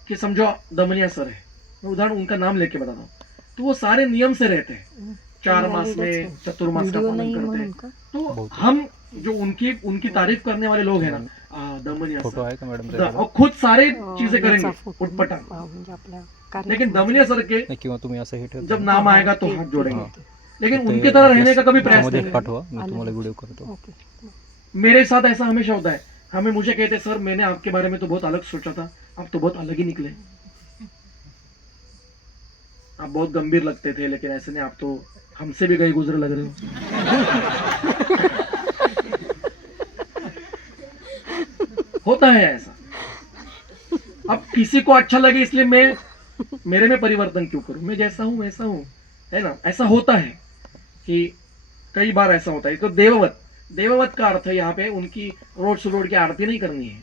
कि समझो दमनिया सर है, मैं उदाहरण उनका नाम लेके बताता हूँ, तो वो सारे नियम से रहते हैं, 4 मास में चतुर्मास का पालन करते हैं। तो हम जो उनकी तारीफ करने वाले लोग हैं ना, दमनिया सर, और खुद सारे चीजें करेंगे उठपटांग, लेकिन दमनिया सर के जब नाम आएगा तो हाथ जोड़ेंगे, लेकिन उनके तरह रहने का कभी प्रयास नहीं। मेरे साथ ऐसा हमेशा होता है, मुझे कहते सर मैंने आपके बारे में तो बहुत अलग सोचा था, आप तो बहुत अलग ही निकले, आप बहुत गंभीर लगते थे, लेकिन ऐसे नहीं, आप तो हमसे भी गए गुजरे लग रहे हो। होता है ऐसा। अब किसी को अच्छा लगे इसलिए मेरे में परिवर्तन क्यों करूं, मैं जैसा हूं वैसा हूं, है ना। ऐसा होता है कि कई बार ऐसा होता है। तो देववत का अर्थ है यहाँ पे उनकी रोड सुरोड की आरती नहीं करनी है।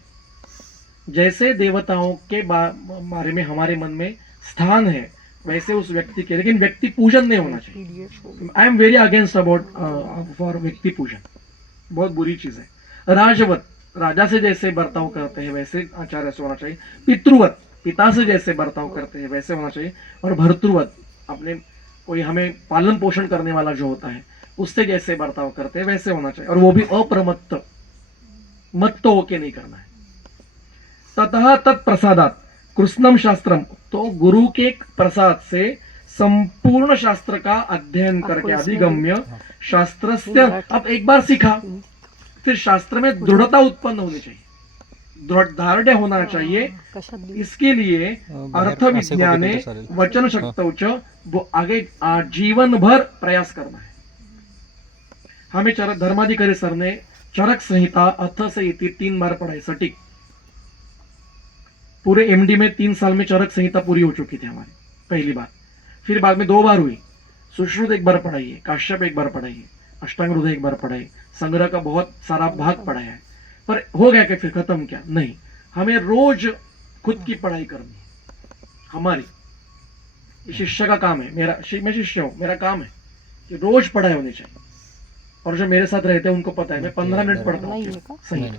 जैसे देवताओं के बारे में हमारे मन में स्थान है वैसे उस व्यक्ति के, लेकिन व्यक्ति पूजन नहीं होना चाहिए। I am very against about for व्यक्ति पूजन, बहुत बुरी चीज है। राजवत राजा से जैसे बर्ताव करते हैं वैसे आचार्य से होना चाहिए। पितृवत पिता से जैसे बर्ताव करते हैं वैसे होना चाहिए। और भर्तृवत अपने कोई हमें पालन पोषण करने वाला जो होता है उससे जैसे बर्ताव करते हैं वैसे होना चाहिए, और वो भी अप्रमत्त, मत्त होके नहीं करना है। ततः तत्प्रसादात कृष्णम शास्त्रम, तो गुरु के प्रसाद से संपूर्ण शास्त्र का अध्ययन करके अधिगम्य शास्त्रस्य, अब एक बार सीखा फिर शास्त्र में दृढ़ता उत्पन्न होनी चाहिए, दृढ़ होना चाहिए। इसके लिए अर्थ विज्ञाने वचन शक्तौच वो आगे जीवन भर प्रयास करना है। हमें धर्माधिकारी सर ने चरक संहिता अथ संहिता 3 बार पढ़ाई सटीक। पूरे एमडी में 3 साल में चरक संहिता पूरी हो चुकी थी हमारी पहली बार, फिर बाद में 2 बार हुई। सुश्रुत 1 बार पढ़ाई है, काश्यप 1 बार पढ़ाई है, अष्टांग हृदय 1 बार पढ़ाई, संग्रह का बहुत सारा भाग पढ़ाया है। पर हो गया कि फिर खत्म क्या? नहीं, हमें रोज खुद की पढ़ाई करनी है। हमारी शिष्य का काम है, मैं शिष्य हूं, मेरा काम है कि रोज पढ़ाई होनी चाहिए। और जो मेरे साथ रहते हैं उनको पता है मैं 15 मिनट पढ़ता हूँ, सही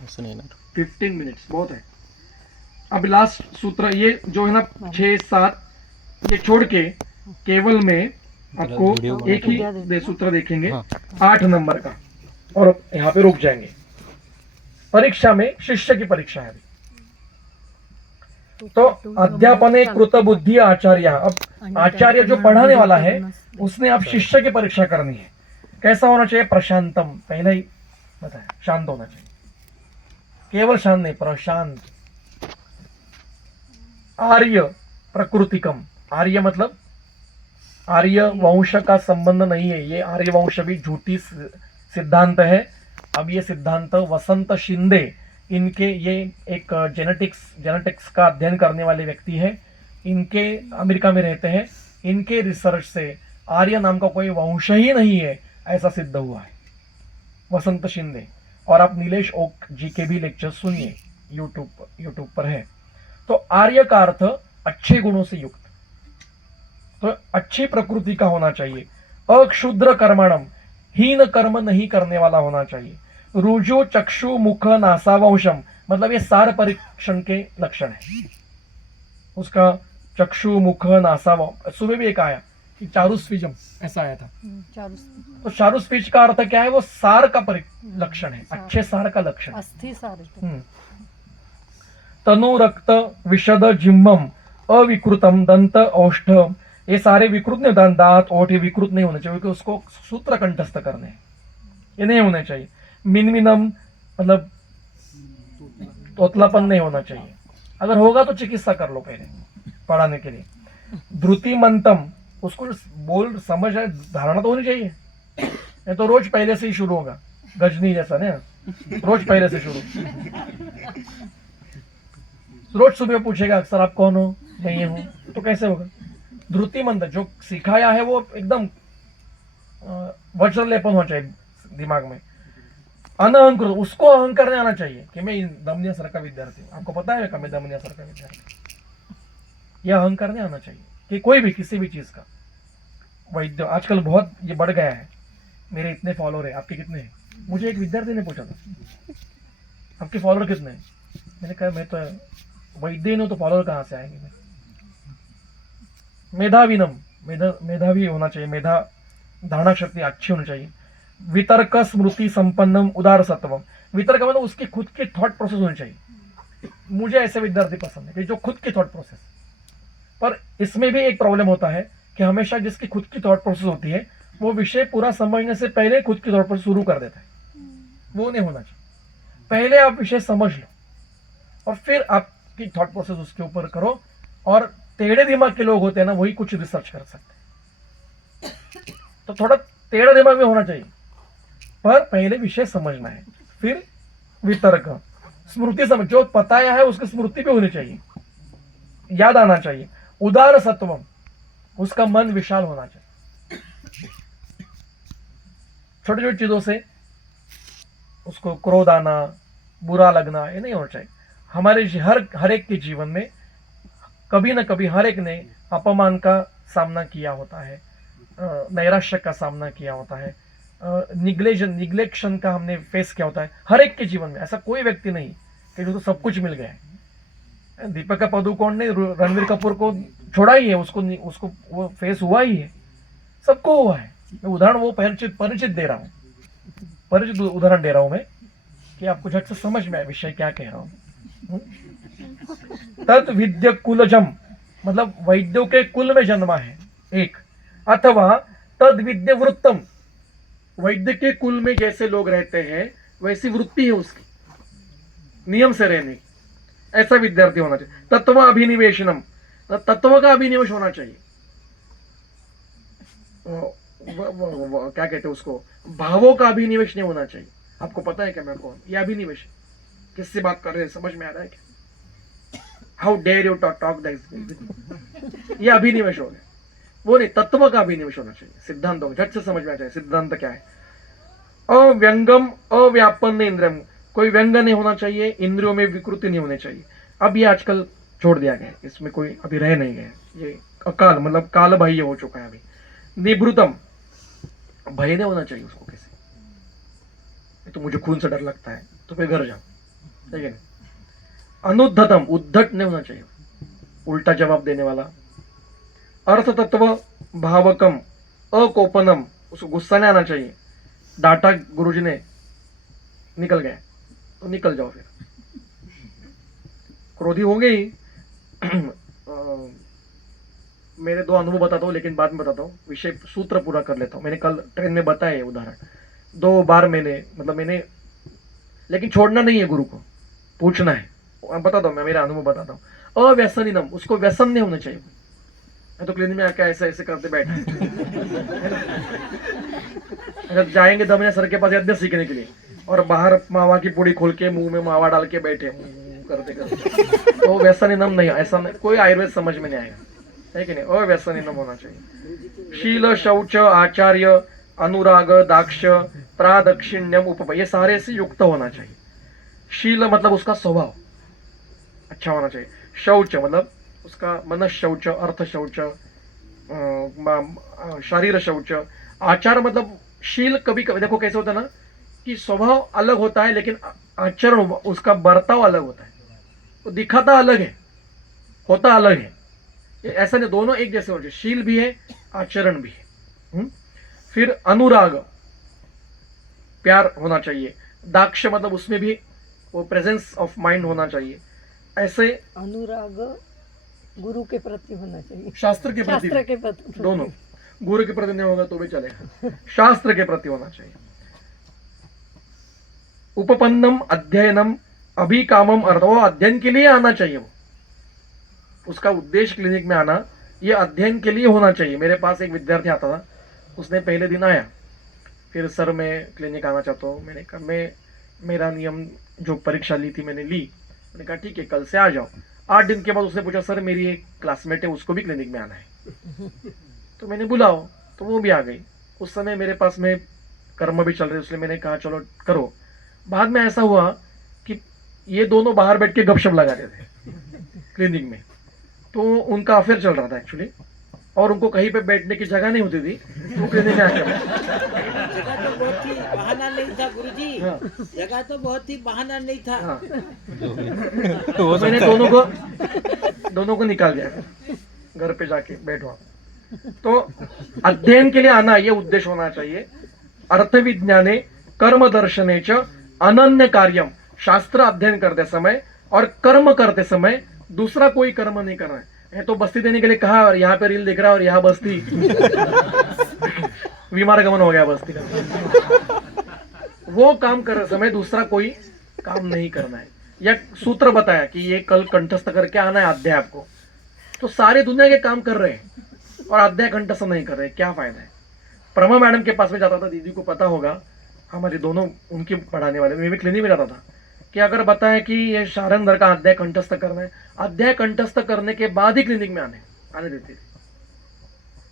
15 मिनट्स बहुत है। अब लास्ट सूत्र ये जो है ना 6-7 ये छोड़ के केवल में आपको एक ही सूत्र देखेंगे 8 नंबर का, और यहाँ पे रुक जाएंगे। परीक्षा में शिष्य की परीक्षा है। तो अध्यापने कृत बुद्धि आचार्य, अब आचार्य जो पढ़ाने वाला है उसने अब शिष्य की परीक्षा करनी है। कैसा होना चाहिए? प्रशांतम, पहले ही बताया, शांत होना चाहिए। केवल शांत नहीं, प्रशांत। आर्य प्रकृतिकम, आर्य मतलब आर्य वंश का संबंध नहीं है, ये आर्य वंश भी झूठी सिद्धांत है। अब ये सिद्धांत वसंत शिंदे, इनके, ये एक जेनेटिक्स का अध्ययन करने वाले व्यक्ति है, इनके अमेरिका में रहते हैं, इनके रिसर्च से आर्य नाम का कोई वंश ही नहीं है ऐसा सिद्ध हुआ है, वसंत शिंदे। और आप नीलेश ओक जी के भी लेक्चर सुनिए, यूट्यूब पर है। तो आर्य का अर्थ अच्छे गुणों से युक्त, तो अच्छी प्रकृति का होना चाहिए, अक्षुद्र कर्मणम, हीन कर्म नहीं करने वाला होना चाहिए, रुजु चक्षु मुख नासावंशम, मतलब ये सार परीक्षण के लक्षण है उसका, चक्षु मुख नासावंश। सुबह भी एक आया कि चारुस्फिजम ऐसा आया था, तो चारुस्फिज का अर्थ क्या है, वो सार का लक्षण है, अच्छे सार का लक्षण, अस्थि सार। तनु रक्त विशद जिम्मम अविकृतम दंत औष्ठ, ये सारे विकृत नहीं, दांत ओठ ये विकृत नहीं होने चाहिए, क्योंकि उसको सूत्र कंठस्थ करने हैं, ये नहीं होने चाहिए। मिनमिनम मतलब तोतलापन नहीं होना चाहिए, अगर होगा तो चिकित्सा कर लो पहले पढ़ाने के लिए। ध्रुतिमंतम, उसको बोल समझ है, धारणा तो होनी चाहिए, नहीं तो रोज पहले से ही शुरू होगा, गजनी जैसा ना, रोज पहले से शुरू। रोज सुबह पूछेगा सर आप कौन हो, मैं ये हूं, तो कैसे होगा। ध्रुतिमंत, जो सिखाया है वो एकदम वज्रलेपन होना चाहिए दिमाग में। अनअहंकृत, उसको अहंकार नहीं आना चाहिए कि मैं दमनिया सर का विद्यार्थी हूं, आपको पता है मैं दमनिया सर का विद्यार्थी, यह अहंकार नहीं आना चाहिए कि कोई भी किसी भी चीज का। वैद्य आजकल बहुत ये बढ़ गया है, मेरे इतने फॉलोअर है, आपके कितने हैं। मुझे एक विद्यार्थी ने पूछा था आपके फॉलोअर कितने हैं, मैंने कहा मैं तो वैद्य नहीं, तो फॉलोअर कहाँ से आएंगे। मेधाविनम, मेधावी होना चाहिए, मेधा धारणा शक्ति अच्छी होनी चाहिए। वितर्क स्मृति संपन्नम उदार सत्वम, वितर्क मतलब उसकी खुद की थॉट प्रोसेस होनी चाहिए। मुझे ऐसे विद्यार्थी पसंद है कि जो खुद की थॉट प्रोसेस, पर इसमें भी एक प्रॉब्लम होता है कि हमेशा जिसकी खुद की थॉट प्रोसेस होती है वो विषय पूरा समझने से पहले खुद की थॉट प्रोसेस शुरू कर देता है, वो नहीं होना चाहिए। पहले आप विषय समझ लो और फिर आपकी थॉट प्रोसेस उसके ऊपर करो, और टेढ़े दिमाग के लोग होते हैं ना, वही कुछ रिसर्च कर सकते हैं। तो थोड़ा टेढ़ा दिमाग में होना चाहिए, पर पहले विषय समझना है, फिर वितर्क स्मृति समझ, जो पताया है उसकी स्मृति भी होनी चाहिए, याद आना चाहिए। उदार सत्वम, उसका मन विशाल होना चाहिए, छोटी छोटी चीजों से उसको क्रोध आना, बुरा लगना, ये नहीं होना चाहिए। हमारे हर एक के जीवन में कभी ना कभी हर एक ने अपमान का सामना किया होता है, नैराश्य का सामना किया होता है, निग्लेक्शन का हमने फेस किया होता है हर एक के जीवन में। ऐसा कोई व्यक्ति नहीं कि जो तो सब कुछ मिल गया है। दीपिका पादुकोण ने रणवीर कपूर को छोड़ा ही है, उसको वो फेस हुआ ही है, सबको हुआ है। मैं उदाहरण वो परिचित दे रहा हूँ, परिचित उदाहरण दे रहा हूँ मैं, कि आपको झट से समझ में आए विषय क्या कह रहा हूँ। तद विद्य कुलजम, मतलब वैद्यों के कुल में जन्मा है एक, अथवा तद विद्य वृत्तम, वैद्य के कुल में जैसे लोग रहते हैं वैसी वृत्ति है उसकी, नियम से रहने की, ऐसा विद्यार्थी होना चाहिए। तत्व अभिनिवेशनम, तत्व का अभिनिवेश होना चाहिए। क्या कहते हैं उसको, भावों का अभिनिवेश नहीं होना चाहिए। आपको पता है क्या मैं कौन, ये अभिनिवेश किससे बात कर रहे हैं, समझ में आ रहा है क्या? How dare you talk that, ये अभिनिवेश हो गया, वो नहीं, तत्व का अभिनिवेश होना चाहिए। सिद्धांत हो, झट से समझ में आ जाए सिद्धांत क्या है। अव्यंगम अव्यापन इंद्रियम, कोई व्यंग नहीं होना चाहिए, इंद्रियों में विकृति नहीं होनी चाहिए। अब ये आजकल छोड़ दिया गया है, इसमें कोई अभी रह नहीं गया, ये अकाल मतलब काल बाह्य हो चुका है अभी। निभृतम, भय नहीं होना चाहिए उसको किसी, तो मुझे खून से डर लगता है तो फिर घर जाओ, ठीक है। अनुद्धतम, उद्धट नहीं होना चाहिए, उल्टा जवाब देने वाला। अर्थ तत्व भावकम अकोपनम, उसको गुस्सा नहीं आना चाहिए। डांटा गुरुजी ने, निकल गए तो निकल जाओ, फिर क्रोधी हो गई। मेरे दो अनुभव बताता हूँ, लेकिन बाद में बताता हूँ, विषय सूत्र पूरा कर लेता हूँ। मैंने कल ट्रेन में बताया है उदाहरण, 2 बार मैंने लेकिन छोड़ना नहीं है, गुरु को पूछना है। बताता हूँ मैं, मेरा अनुभव बताता हूँ। अव्यसनिनम, उसको व्यसन नहीं होना चाहिए, तो क्लिनिक में आके ऐसे ऐसे करते बैठे अगर जाएंगे दमने सर के पास यज्ञ सीखने के लिए और बाहर मावा की पूड़ी खोल के मुंह में मावा डाल के बैठे करते करते, तो वैसा नियम नहीं, ऐसा नहीं, कोई आयुर्वेद समझ में नहीं आएगा, है कि नहीं? और वैसा नियम होना चाहिए। शील, शौच, आचार्य, अनुराग, दाक्ष, प्रादक्षिण्यम, उपपय, ये सारे से युक्त होना चाहिए। शील मतलब उसका स्वभाव अच्छा होना चाहिए। शौच मतलब उसका मन शौच, अर्थ शौच, शारीर शौच। आचार मतलब शील कभी कभी देखो कैसे होता है ना कि स्वभाव अलग होता है लेकिन आचरण उसका बर्ताव अलग होता है, तो दिखाता अलग है, होता अलग है। ऐसा नहीं, दोनों एक जैसे होते, शील भी है आचरण भी है। फिर अनुराग, प्यार होना चाहिए। दाक्ष मतलब उसमें भी वो प्रेजेंस ऑफ माइंड होना चाहिए। ऐसे अनुराग गुरु के प्रति होना चाहिए, शास्त्र के प्रति, शास्त्र के प्रति, दोनों। गुरु के प्रति नहीं होगा तो भी चलेगा, शास्त्र के प्रति होना चाहिए। उपपन्नम अध्ययनम अभिकामम अर्थ, वो अध्ययन के लिए आना चाहिए, वो उसका उद्देश्य क्लिनिक में आना ये अध्ययन के लिए होना चाहिए। मेरे पास एक विद्यार्थी आता था, उसने पहले दिन आया, फिर सर मैं क्लिनिक आना चाहता हूँ। मैंने कहा मेरा नियम जो परीक्षा ली थी मैंने ली, मैंने कहा ठीक है कल से आ जाओ। 8 दिन के बाद उसने पूछा सर मेरी एक क्लासमेट है उसको भी क्लिनिक में आना है, तो मैंने बुलाओ, तो वो भी आ गई। उस समय मेरे पास में कर्म भी चल रहे, इसलिए मैंने कहा चलो करो। बाद में ऐसा हुआ कि ये दोनों बाहर बैठ के गपशप लगाते थे क्लिनिक में, तो उनका अफेयर चल रहा था एक्चुअली, और उनको कहीं पे बैठने की जगह नहीं होती थी, तो क्लिनिक में आकर जगह तो बहुत ही बहाना नहीं था गुरुजी। हाँ। जगह तो बहुत ही बहाना नहीं था। हाँ। तो मैंने दोनों को निकाल दिया, घर पे जाके बैठवा। तो अध्ययन के लिए आना ये उद्देश्य होना चाहिए। अर्थ विज्ञाने कर्म दर्शने च अनन्य कार्यम, शास्त्र अध्ययन करते समय और कर्म करते समय दूसरा कोई कर्म नहीं करना है। ये तो बस्ती देने के लिए कहा और यहाँ पे रील दिख रहा है और यहाँ बस्ती विमारगमन हो गया बस्ती का। वो काम कर समय दूसरा कोई काम नहीं करना है। या सूत्र बताया कि ये कल कंठस्थ करके आना है अध्याय आपको, तो सारे दुनिया के काम कर रहे हैं और अध्याय कंठस्थ नहीं कर रहे, क्या फायदा है? प्रमा मैडम के पास में जाता था, दीदी को पता होगा, हमारे दोनों उनके पढ़ाने वाले, मैं भी क्लिनिक में जाता था, कि अगर बताया कि ये शारंदर का अध्याय कंठस्थ करना है, अध्याय कंठस्थ करने के बाद ही क्लिनिक में आने देते थे।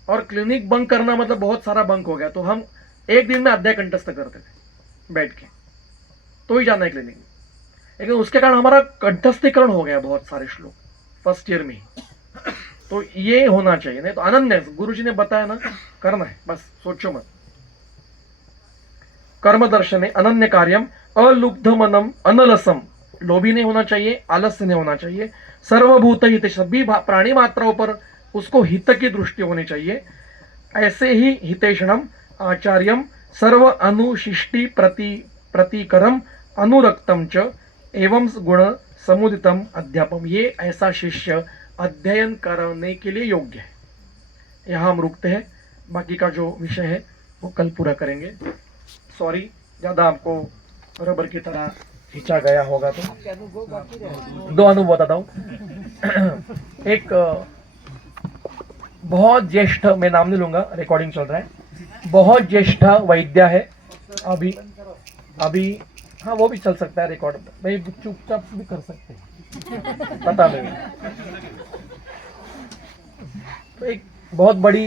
और क्लिनिक बंक करना मतलब बहुत सारा बंक हो गया, तो हम एक दिन में अध्याय कंठस्थ करते थे बैठ के, तो ही जाना है क्लिनिक में। लेकिन उसके कारण हमारा कंठस्थीकरण हो गया बहुत सारे श्लोक फर्स्ट ईयर में ही। तो ये होना चाहिए, नहीं तो अनन्य, गुरु जी ने बताया ना, करना है, बस सोचो मत। कर्म दर्शने अनन्य कार्यम अलुब्ध मनम अनलसम, लोभी नहीं होना चाहिए, आलस्य नहीं होना चाहिए। सर्वभूत हित, सभी प्राणी मात्राओं पर उसको हित की दृष्टि होनी चाहिए। ऐसे ही हितेषणम आचार्यम सर्व अनुशिष्टि प्रतिकरम अनुरक्तम च एवं गुण समुदितम अध्यापम, ये ऐसा शिष्य अध्ययन करने के लिए योग्य है। यहाँ हम रुकते हैं, बाकी का जो विषय है वो कल पूरा करेंगे। सॉरी ज़्यादा आपको रबर की तरह खींचा गया होगा, तो दो अनुभव बताता हूँ। एक बहुत ज्येष्ठ, मैं नाम नहीं लूंगा, रिकॉर्डिंग चल रहा है, बहुत ज्येष्ठ वैद्य है, अभी हाँ वो भी चल सकता है रिकॉर्ड, भाई चुपचाप भी कर सकते हैं, पता नहीं। तो एक बहुत बड़ी